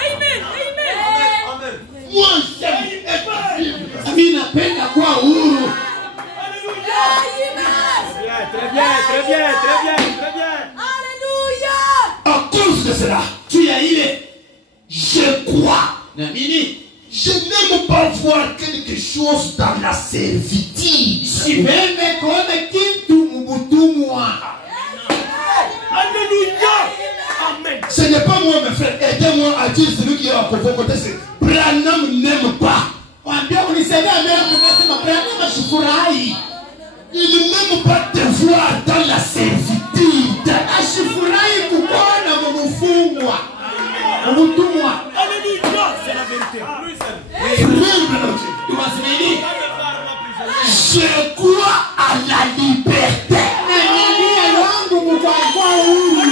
Moi j'aime être libre. Mimi napenda kuwa uhuru. Très bien. À cause de cela, Tu ya ile. je crois. Na mimi Je n'aime pas voir quelque chose dans la servitude. sipende kuona kitu mubutumwa. Alléluia. Amen. Ce n'est pas moi, mes frères. Aidez-moi à dire celui qui est à côté. C'est Branham n'aime pas. Wambia unisaidia mbele kunasema Branham ashifurahi. Il n'aime pas te voir dans la servitude. Ashifurahi kukuona mumufungwa. Mubutumwa. Alléluia. C'est la vérité. Tumasimeni. Je crois à la liberté. Na mimi wangu mukwa uhuru.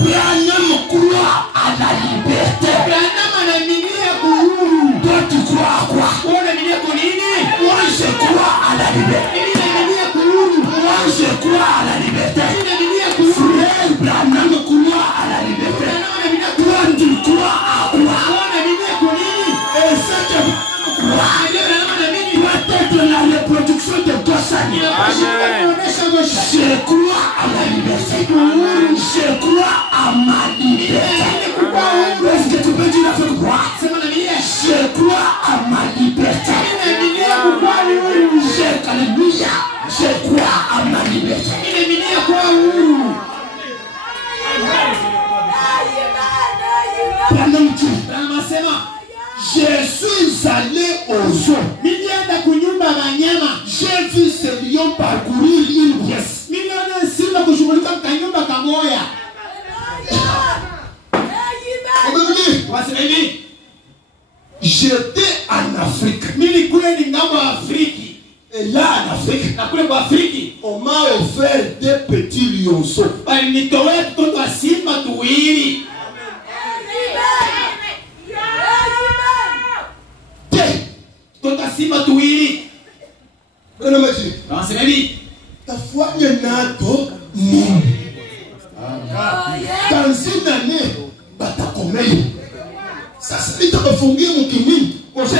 Branham croit à la liberté. Branham anaminia kuhuru. Toi, tu crois à quoi? Unaminia kunini? Moi, je crois à la liberté. Mimi naminia kuhuru. Moi, je crois à la liberté. Mimi naminia kuhuru. Frère Branham croit à la liberté. Branham anaminia Toi, kuhuru. tu crois à quoi? Unaminia kunini? Et ce que Branham croit Ndio Branham anamini. doit être la reproduction de Gosani. Je crois à la liberté. Je crois à ma liberté. Est-ce que tu peux dire avec moi? Je crois à ma liberté. Alléluia. Je crois à ma liberté. Branham dit, je suis allé aux eaux. J'ai vu ce lion parcourir une pièce. J'étais en Afrique. Et là en Afrique, on m'a offert deux petits lionceaux. Tutasima tuwili. Kana maji. Nasema hivi. Tafanya nato Mungu. Dans une année, batakomei. Sasa nitabafungia mkimini. Kose,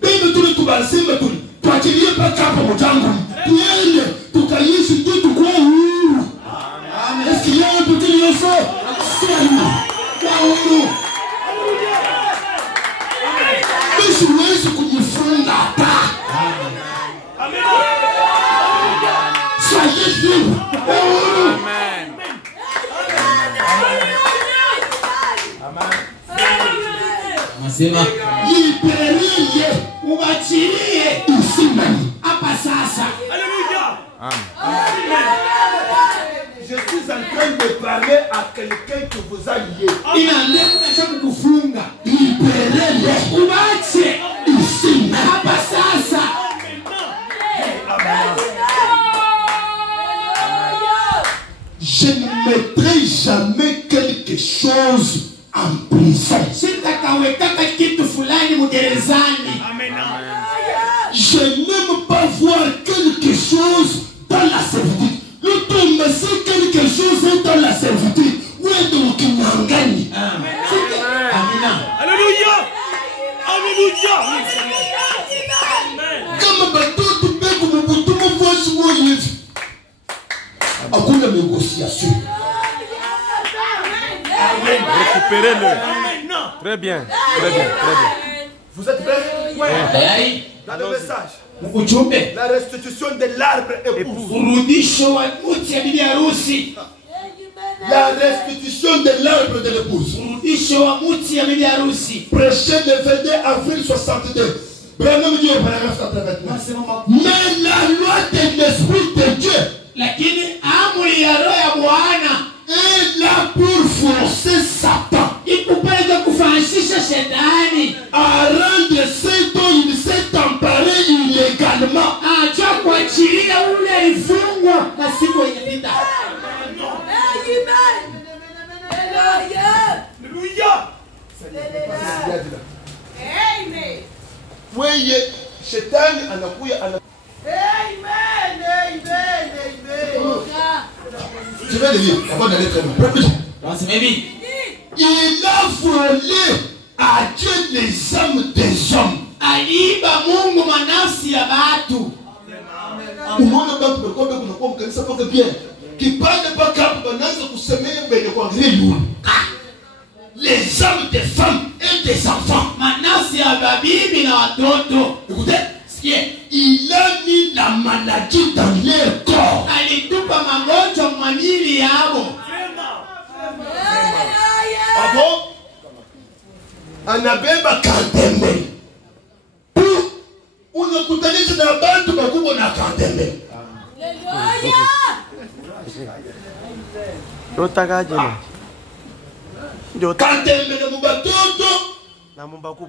bebe tuli tubasema tuli. Tuachilie paka hapo mjango. Tuende tukaishi tu tukue huru. Amen. Est-ce qu'il y a un petit liaison? Siwezi kujifunga hapa. Amen. Soyez libres. Amen. Nasema liberiye, uachilie usimame hapa sasa. Alléluia. Amen. Je suis en train de parler à quelqu'un qui vous a lié. Inalenga kukufunga. Liberele, uache usimame hapa sasa. Je ne mettrai jamais quelque chose en prison. Je n'aime pas voir quelque chose dans la servitude. Le temps me sait quelque chose est dans la servitude. Où est donc il n'en gagne? Alléluia. Alléluia. Comme bateau tu peux comme bateau me voit sur mon livre. À quoi la négociation? Récupérez-le. Très bien. Très bien. Très bien. Vous êtes prêts? Oui. Dans le message. La restitution de l'arbre épouse. La restitution de l'arbre de l'épouse. Prêché le 22 avril 62. Mais la loi de l'Esprit de Dieu est là pour forcer Satan à rendre ce dont il s'est emparé illégalement. Alléluia. Amen. Oui, shetani anakuya ana. Amen. Amen. Je vais le lire avant d'aller très loin. Il a volé à Dieu les âmes des hommes. Unaona bantu bekombe kunakuwa mkanisa poke bien. Kipande paka hapo banaanza kusemea mbele kwa ngiri. Les âmes des femmes et des enfants. Écoutez, il a mis la maladie dans leur corps. Ah bon? Anabeba kantembe. Unakutanisha na bantu bakubwa na kantembe. Kantembe na mubatoto na mumbaku.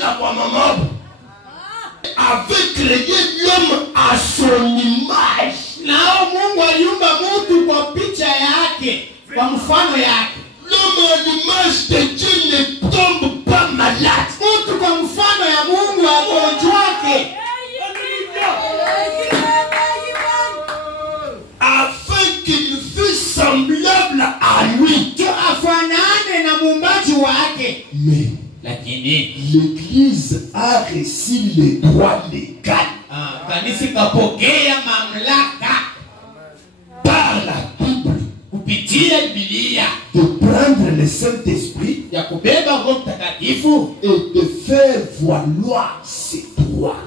Na kwa mama avait créé l'homme à son image. Nao Mungu aliumba mtu kwa picha yake, kwa mfano yake. L'homme à l'image de Dieu ne tombe pas malade. Mtu kwa mfano ya Mungu agonjwake. Afin qu'il fût semblable à lui. Mais l'Église a reçu les droits légaux par la Bible de prendre le Saint-Esprit et de faire valoir ses droits.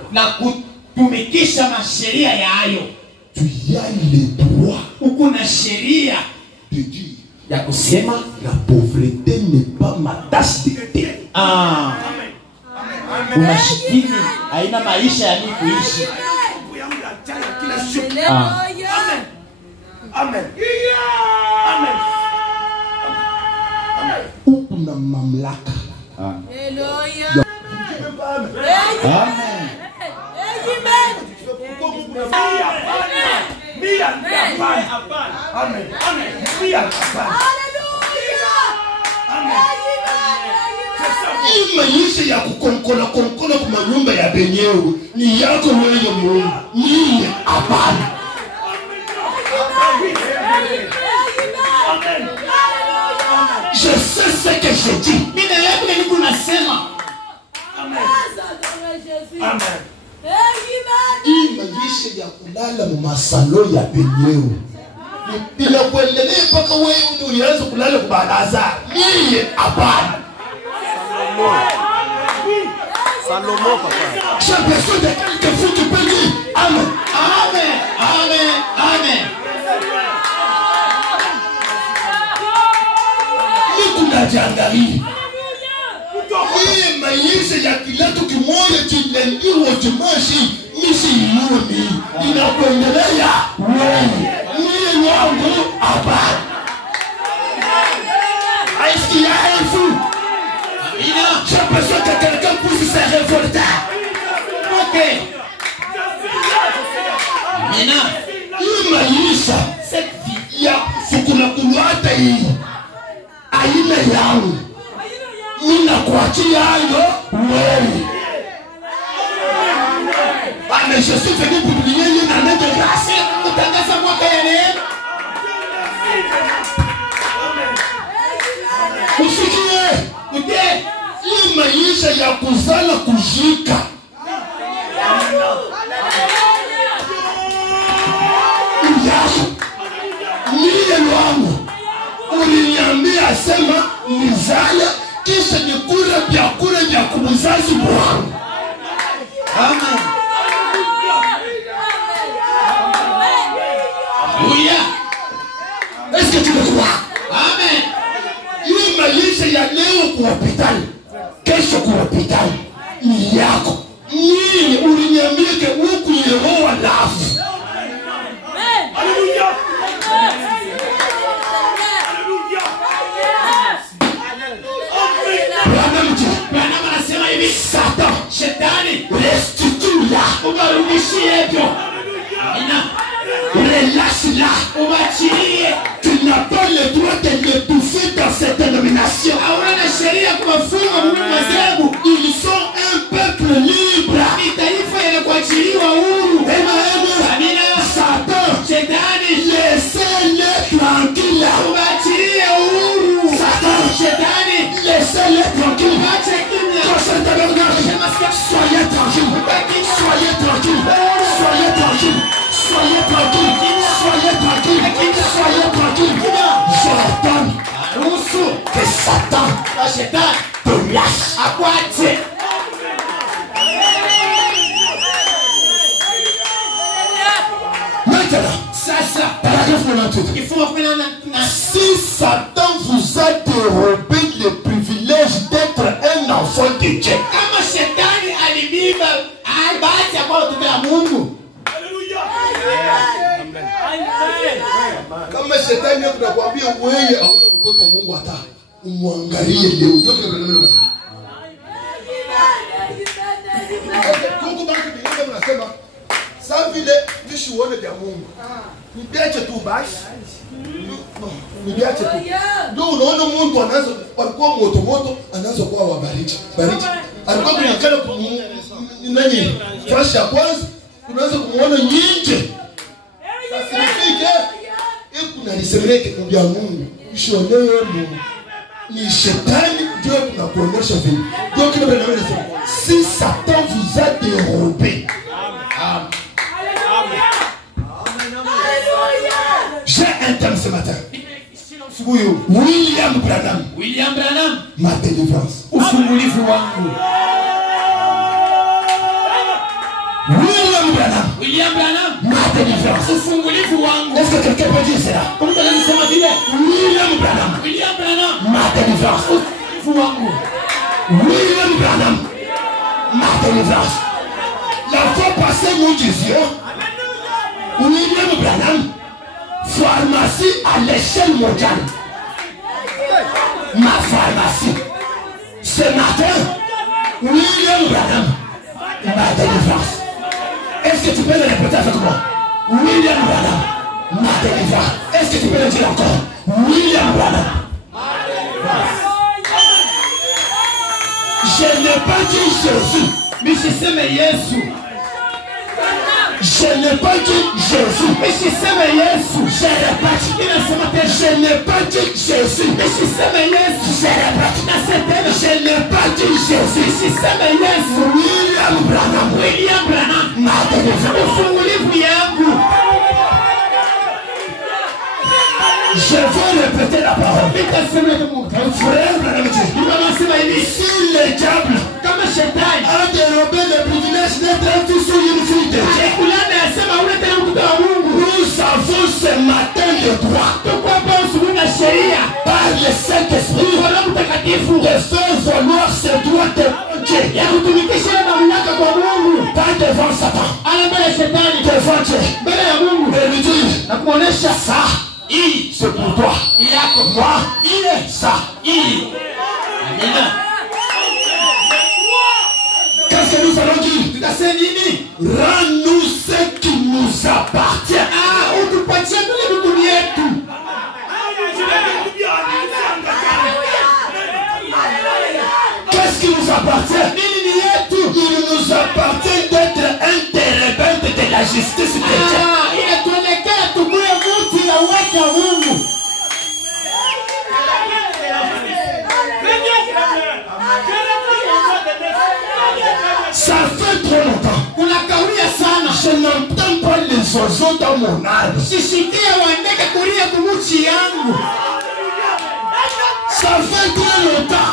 Tu as les droits de dire la pauvreté n'est pas ma tasse de thé. Umaskini haina maisha ya mimi kuishi. Amen. Amen. Amen. Una mamlaka. Hallelujah. Amen. Hii maisha ya kukonkola konkola kwa nyumba ya benyewe ni yako wewe Mungu. Ni hapana. Je sais ce que je dis. Mimi yako niko nasema. Amen. Amen. Hii maisha ya kulala masalo ya benyewe bila kuendelea mpaka wewe ndio ulianza kulala kwa baraza. Mimi hapana. Salomon papa. J'ai besoin de quelqu'un qui peut dire amen. Amen. Amen. Amen. Nikuna jangali. Hii maisha ya kilato kimoja chilendiwa jimashi misi yuni inakuendelea wewe. Mimi wangu hapana. Est-ce qu'il y a un fou? J'ai besoin que quelqu'un puisse se révolter. Ok. Mina. Hii maisha ya sukulakulata hii aina yangu mina kuachia hayo wewe. Mais je suis venu publier une année de grâce. Kutangaza mwaka ya neema. Usikie. Utie. Hii maisha ya kuzala kushika. Mie wangu uliniambia sema nizale kisha nikule vyakula vya kumzazi wangu. Amen. Alléluia. Est-ce que tu le crois? Amen. Hii maisha ya leo kwa hospitali, kesho kwa hospitali ni yako. Nini uliniambia huku yehoa lafu. Alléluia. Bwana anasema hivi, Satan, shetani, restitue-la, ubarudishie hivyo. Ina relâche-la. ubachilie. Tu n'as pas le droit de l'étouffer dans cette dénomination. Hauna sheria kuwafunga Mungu madhehebu. Ils sont un peuple libre. Ni taifa ile kuachiliwa huru. Amina. Satan, Shetani, laissez-les tranquilles. ubachilie huru. Satan, Shetani, laissez-les tranquilles. acha kimya. Soyez tranquille. Soyez tranquille. Soyez tranquille. Soyez tranquille. Soyez tranquille. Soyez tranquille. J'ordonne Ruhusu que Satan kwa shetani te lâche. akwache. Maintenant, Sasa paragraphe 98. kifungo 18. Si Satan vous a dérobé le privilège d'être un enfant de Dieu, Kama shetani alibiba bahati ya kuwa mtoto wa Mungu. kama shetani anakuambia wewe hauna mtoto wa Mungu, hata umwangalie leo. Ndio kile tunasema. Mungu basi binadamu anasema sasa vile nishuone vya Mungu. Niache tu basi. Niache tu. Ndio unaona Mungu anaanza alikuwa moto anaanza kuwa wabariki. Bariki. Alikuwa kunyakana nani? Fresh ya kwanza unaanza kumuona nje. Sasa nifike kuna lisemeke kwa Mungu. Ushonewe Mungu. Ni shetani ndio tunakuonyesha vile. Ndio kile tunasema. Si Satan vous a dérobé. Amen. J'ai un thème ce matin. William Branham. William Branham, Ma délivrance. ufungulivu wangu. William Branham. William Branham, Ma délivrance. ufungulivu wangu. Est-ce que quelqu'un peut dire cela? Mtu anasema vile. William Branham. William Branham, Ma délivrance. ufungulivu wangu. William Branham. Ma délivrance. La fois passée, nous disions William Branham, pharmacie à l'échelle mondiale. Ma pharmacie. Ce matin, William Branham, ma délivrance. Est-ce que tu peux le répéter avec moi? William Branham, ma délivrance. Est-ce que tu peux le dire encore? William Branham. n'ai pas dit Jésus. Nisiseme Yesu. Je n'ai pas dit Jésus. Nisiseme Yesu. Je répète. Je n'ai pas dit Jésus. Nisiseme Yesu. Je répète. Je n'ai pas dit Jésus. Nisiseme Yesu. William Branham. William Branham. Ufungulivu yangu. Je vais répéter la parole. Frère Branham dit. Si le diable Kama shetani a dérobé le privilège d'être un fils ou une fille de Dieu, nous avons ce matin le droit par le Saint-Esprit de faire valoir ce droit de Dieu. Pas devant Satan, devant Dieu. Et lui dire, ça, c'est pour toi. Moi, ça. Qu'est-ce que nous allons dire? Rends-nous ce qui nous appartient. Qu'est-ce qui nous appartient? Il nous appartient d'être un des rebelles de la justice de Dieu. Ça fait trop longtemps. Je n'entends pas les oiseaux dans mon arbre. Ça fait trop longtemps.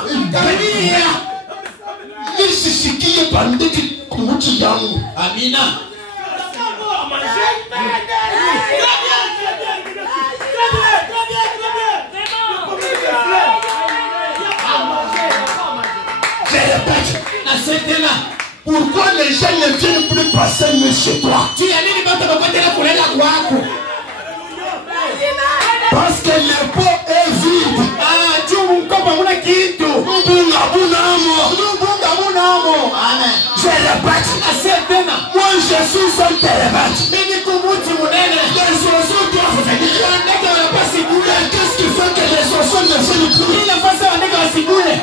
Amina. Je répète. Pourquoi les gens ne viennent plus passer nuit chez toi? Parce que le pot est vide. Je répète. Moi je suis un téléphone. Les oiseaux doivent venir. Qu'est-ce qui fait que les oiseaux ne viennent plus?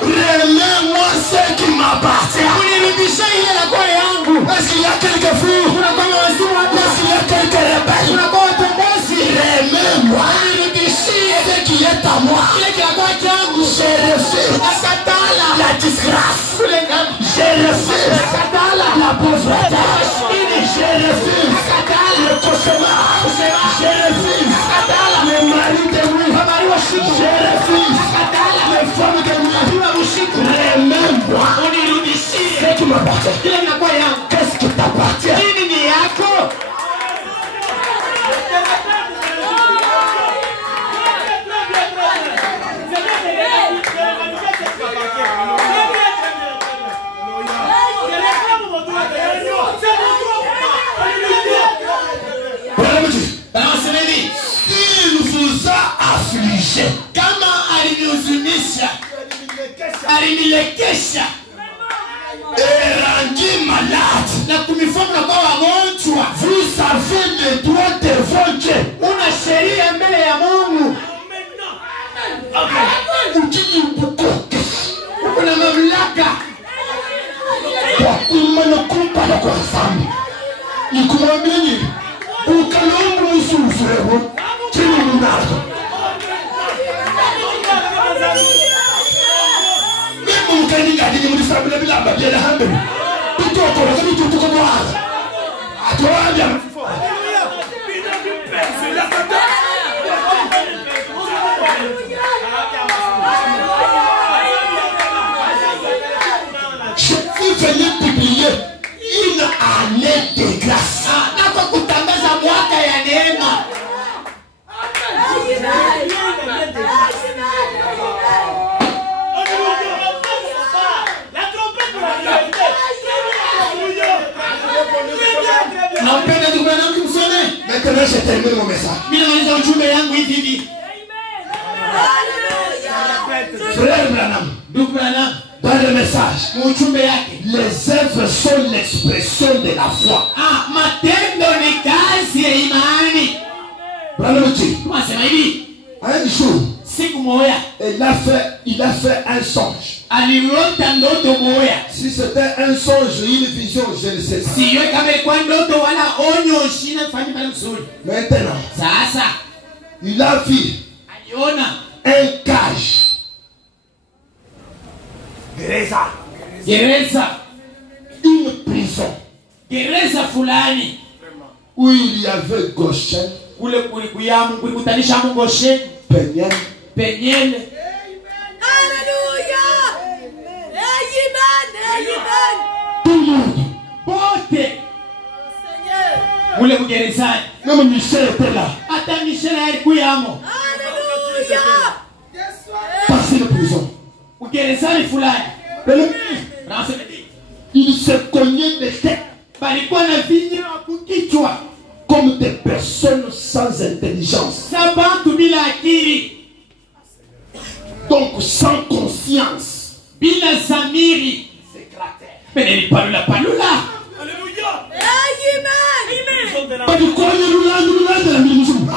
Remets-moi ce qui m'appartient. Est-ce qu'il y a quelques fous? Est-ce qu'il y a quelques rebelles? Remets-moi ce qui est à moi. Je refuse la disgrâce. Je refuse la pauvreté. Je refuse le cauchemar. Je refuse le mari de nuit. Je refuse les femmes de nuit. Remets-moi ce qui m'appartient. Qu'est-ce qui t'appartient? Il vous a affligé. Et rendu malade. Vous avez le droit devant Dieu. Je suis venu publier une année de grâce. Maintenant j'ai terminé mon message. Frère Branham, dans le message, les œuvres sont l'expression de la foi. Branham dit, un jour, il a fait un songe. aliota ndoto moya. Si c'était un songe, une vision, je ne sais pas. Siyo kama ilikuwa ndoto wala onyo shina fanya pale mzuri. Maintenant, Sasa il a vu aliona un cage. gereza, Une prison gereza fulani où il y avait Goshen, kule kulikutanisha mu Goshen, Peniel, Peniel. Hallelujah. Amen. tout le monde. Bote Seigneur. kule kugerezani. Même Michel était là. Hata Michel alikuyamo. Hallelujah. Parce que prison. Kugerezani fulani. Il se cognait des têtes Balikuwa na vinywa kukichwa comme des personnes sans intelligence. sabantu bila akili, Donc sans conscience. bila zamiri. Peneli palula. Alléluia. Amen. Pas du coin de la maison.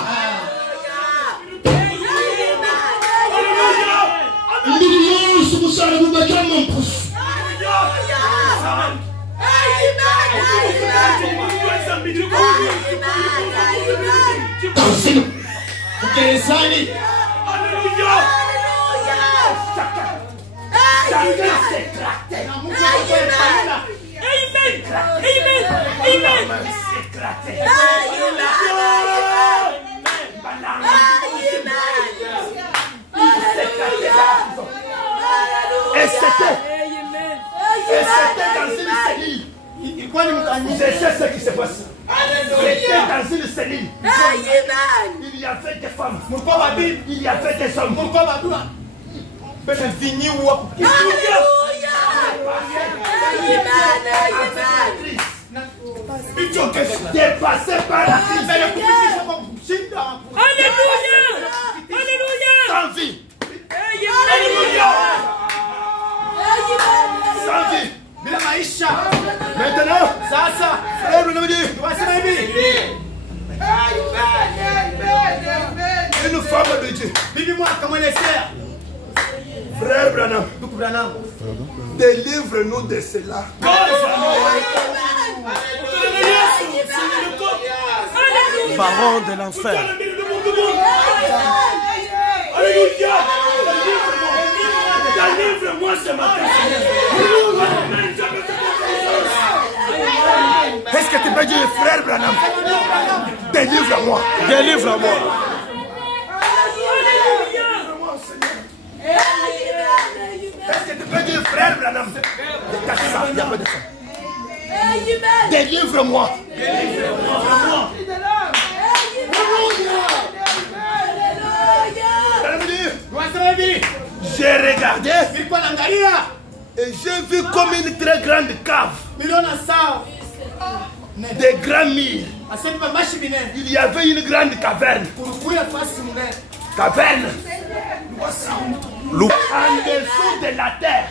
Millions sur ça, vous mettez mon pouce. Kugerezani Et c'était dans une cellule. Je sais ce qui se passe. C'était dans une cellule. Il y avait des femmes. Il y avait des hommes. Dépassé par la crise. Sans vie. Sans vie. Maintenant, une femme de Dieu. Frère Branham, délivre-nous de cela. Baron de l'enfer. Alléluia. Délivre-moi ce matin. Est-ce que tu peux dire, frère Branham, délivre-moi. Délivre-moi. Est-ce que tu peux dire, frère Branham, il n'y a pas de ça. Délivre-moi. J'ai regardé et j'ai vu comme une très grande cave, des grands murs. Il y avait une grande caverne. Caverne. En dessous de la terre.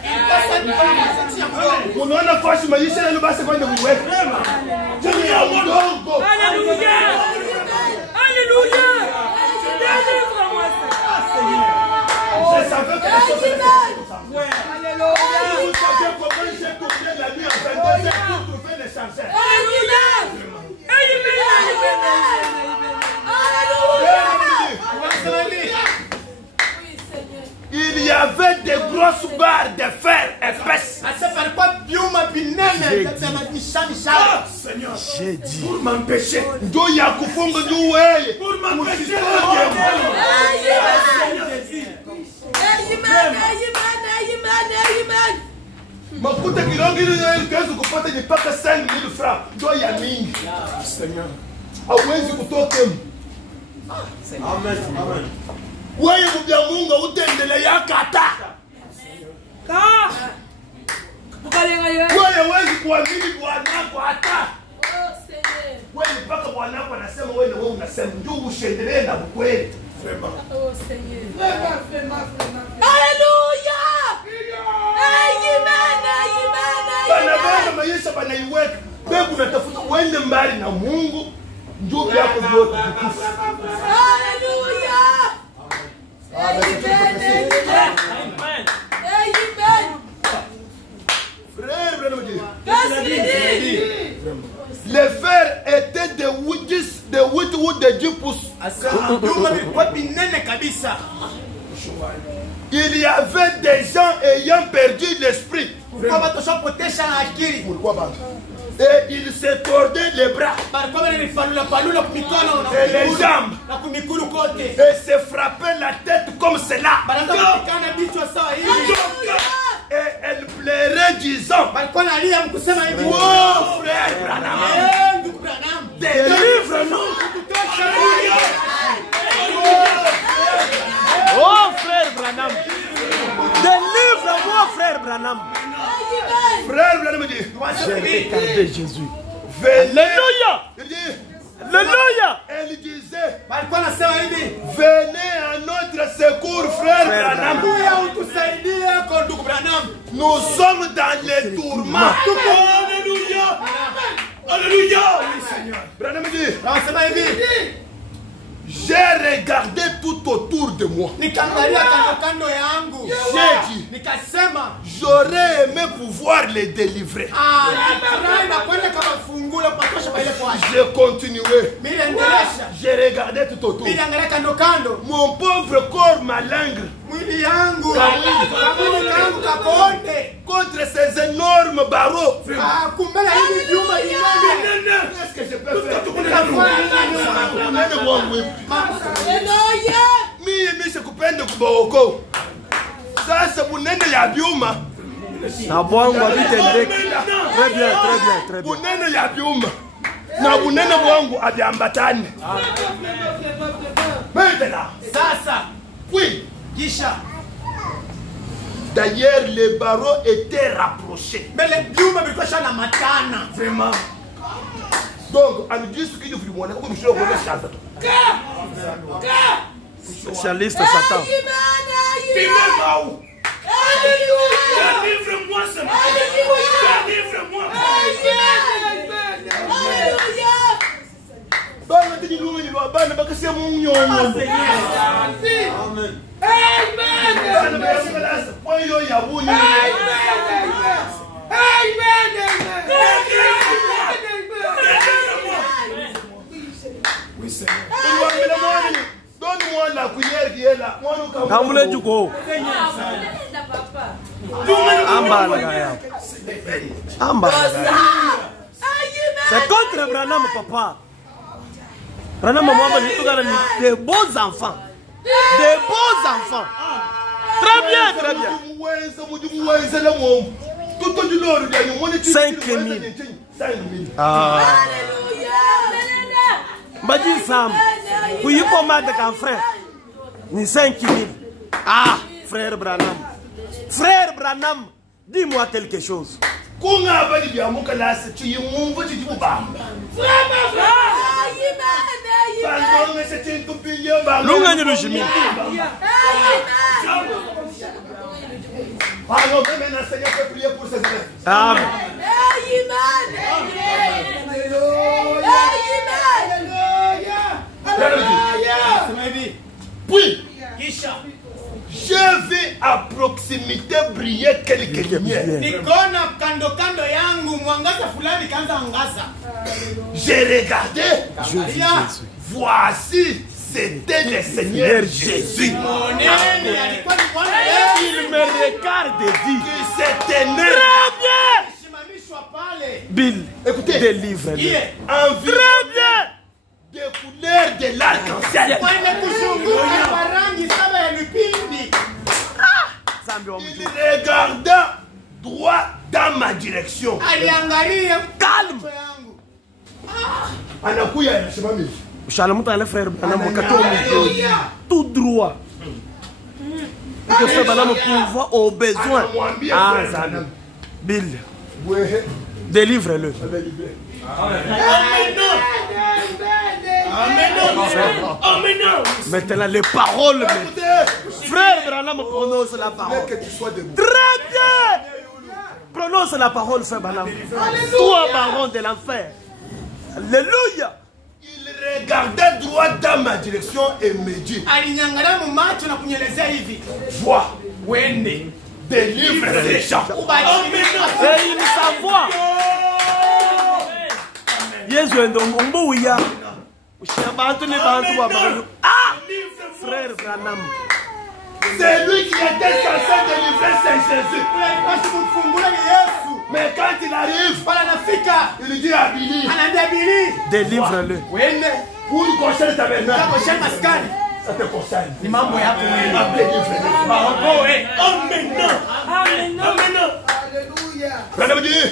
Je savais que les choses étaient comme ça. Vous savez comment j'ai tourné la nuit à 22h pour trouver les chargeurs. Il y avait des grosses barres de fer épaisses. J'ai dit pour m'empêcher. Pour m'empêcher. Makuta kilongo ile kazi kupata ni paka 5,000 francs. Ndio ya mingi. Seigneur. Hawezi kutoka. Amen. Amen. Wewe mbya Mungu utendelea kata. Wewe huwezi kuamini bwanako hata. Wewe mpaka bwanako anasema wewe na wewe unasema ndio ushendelee na ukweli. Sema. Hallelujah. Bana maisha banaiweka. Wewe unatafuta uende mbali na Mungu. Ndio yako yote. Hallelujah. Amen. Amen. Amen. de 8 ou de 10 pouces. Il y avait des gens ayant perdu l'esprit. Pourquoi pas? Et il se tordait les bras et les jambes et se frappait la tête comme cela. Et elle pleurait disant: oh frère Branham, délivre-nous. Oh frère Branham, délivre-moi frère Branham. Frère Branham dit: J'ai regardé Jésus. Alléluia. Alléluia. Elle disait: venez à notre secours frère Branham. Nous sommes dans les tourments. Alléluia. Alléluia. Oui, Seigneur. Branham dit: j'ai regardé tout autour de moi. J'ai dit: j'aurais aimé pouvoir les délivrer. J'ai continué. J'ai regardé tout autour. Mon pauvre corps malingre contre ces énormes barreaux. Qu'est-ce que je peux faire? Mimi sikupende kuboko. Sasa bunene ya byuma. Na bwangu abitendeke. Très bien, très bien, très bien. Bunene ya byuma. Na bunene bwangu abyambatane. Maintenant. Sasa. Oui. Kisha. D'ailleurs, les barreaux étaient rapprochés. Mais les byuma bilikuwa shana matana. Vraiment. Donc, on dit ce qu'il faut lui montrer. Comme je le connais, c'est ça. Spécialiste Satan. Délivre-moi ce matin. Délivre-moi. Donne-moi la cuillère qui est là. C'est contre Branham, papa. Branham, des beaux enfants. Des beaux enfants. Très bien, très bien. 5 000. Ah. Badi Sam. Oui, comment de qu'un frère. Ni 5 000. Ah, frère Branham. Frère Branham, dis-moi quelque chose. Amen. Puis, j'ai vu à proximité briller quelques lumières. J'ai regardé. Voici, c'était le Seigneur Jésus. Il me regarde et dit que c'était né. Très bien. Bill, écoutez, délivre-le. Très bien. Des couleurs de l'arc-en-ciel. Il regarda droit dans ma direction. Calme. Tout droit. Que fait Branham pouvoir au besoin. Ah, Bill, délivre-le. Maintenant, les paroles. Frère Branham prononce la parole. Très bien. Prononce la parole, frère Branham. Toi, baron de l'enfer. Alléluia. Il regardait droit dans ma direction et me dit: vois, délivre les gens. Et il s'envoie. Yesu ndo mbouya. Frère Branham. C'est lui qui était censé délivrer Saint Jésus. Mais quand il arrive, il dit à Billy, Délivre-le. pour gaucher le tabernacle. Ça te concerne. Alléluia.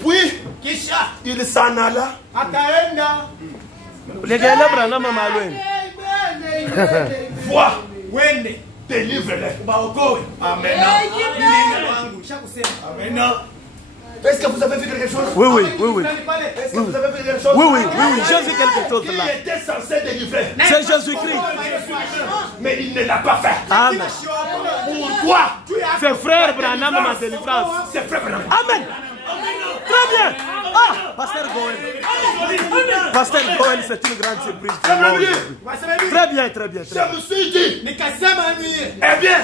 Puis, il s'en alla. Vois, délivre-le. Amen. Est-ce que vous avez vu quelque chose? Oui. Est-ce que vous avez vu quelque chose? Oui, j'ai vu quelque chose là. Qui était censé délivrer? C'est Jésus-Christ. Mais il ne l'a pas fait. Amen. Pourquoi? C'est frère Branham ma délivrance. C'est frère Branham. Amen. Très bien. Ah, Pasteur Goël. Pasteur Goël, c'est une grande surprise. Très bien. Je me suis dit, eh bien,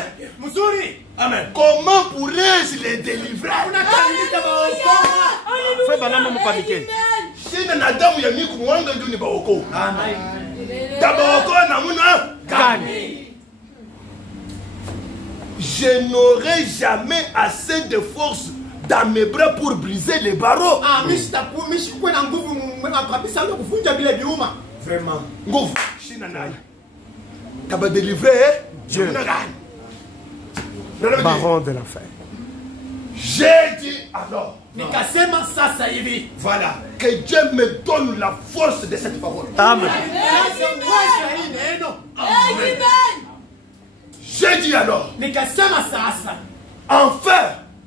amen. Comment pourrais-je les délivrer? Frère Branham m'a paniqué. Si nous n'avons pas mis Kouanga du Nibaoko. D'abord, je n'aurai jamais assez de force dans mes bras pour briser les barreaux. Vraiment. Ngouf, Shinanai. Tu vas délivrer Dieu. Baron de l'enfer. J'ai dit alors. Voilà. Que Dieu me donne la force de cette parole. Amen. J'ai dit alors. Enfin.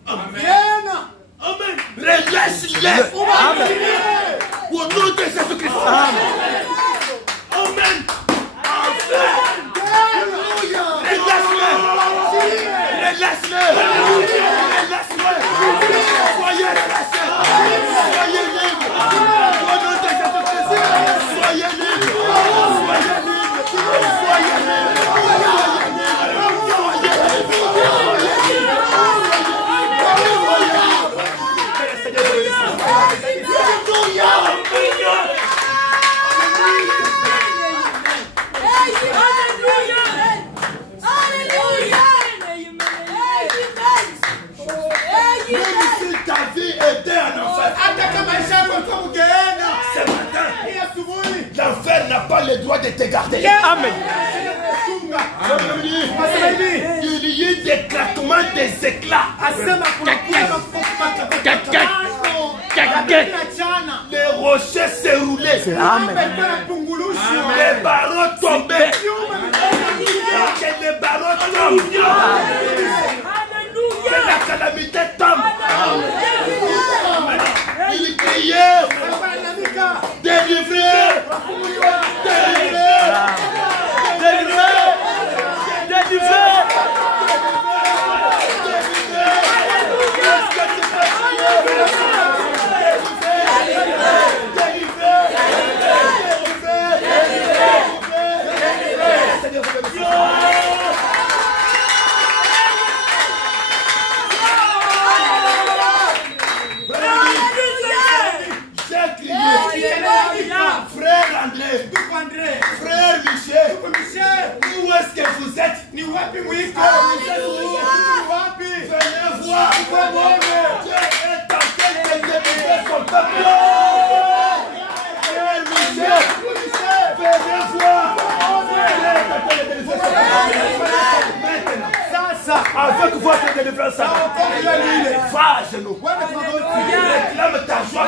Amen. Relâche-les. Au nom de Jésus-Christ. Amen. Amen. Enfin. Relâche-les. Soyez relâchés. Soyez libres. Au nom de Jésus-Christ. Soyez libres. Soyez libres. Soyez libres. L'enfer n'a pas le droit de te garder. Amen. Il y a eu des craquements, des éclats. Les rochers s'est roulés. Amen. Les barreaux tombaient. Que les barreaux tombent. Que la calamité tombe. Il criait. Délivrez. Frère André, frère Michel, où est-ce que vous êtes? Venez voir. Dieu est en train de délivrer son peuple. Frère Michel, venez voir. Avec votre délivrance, va à genoux. Réclame ta joie.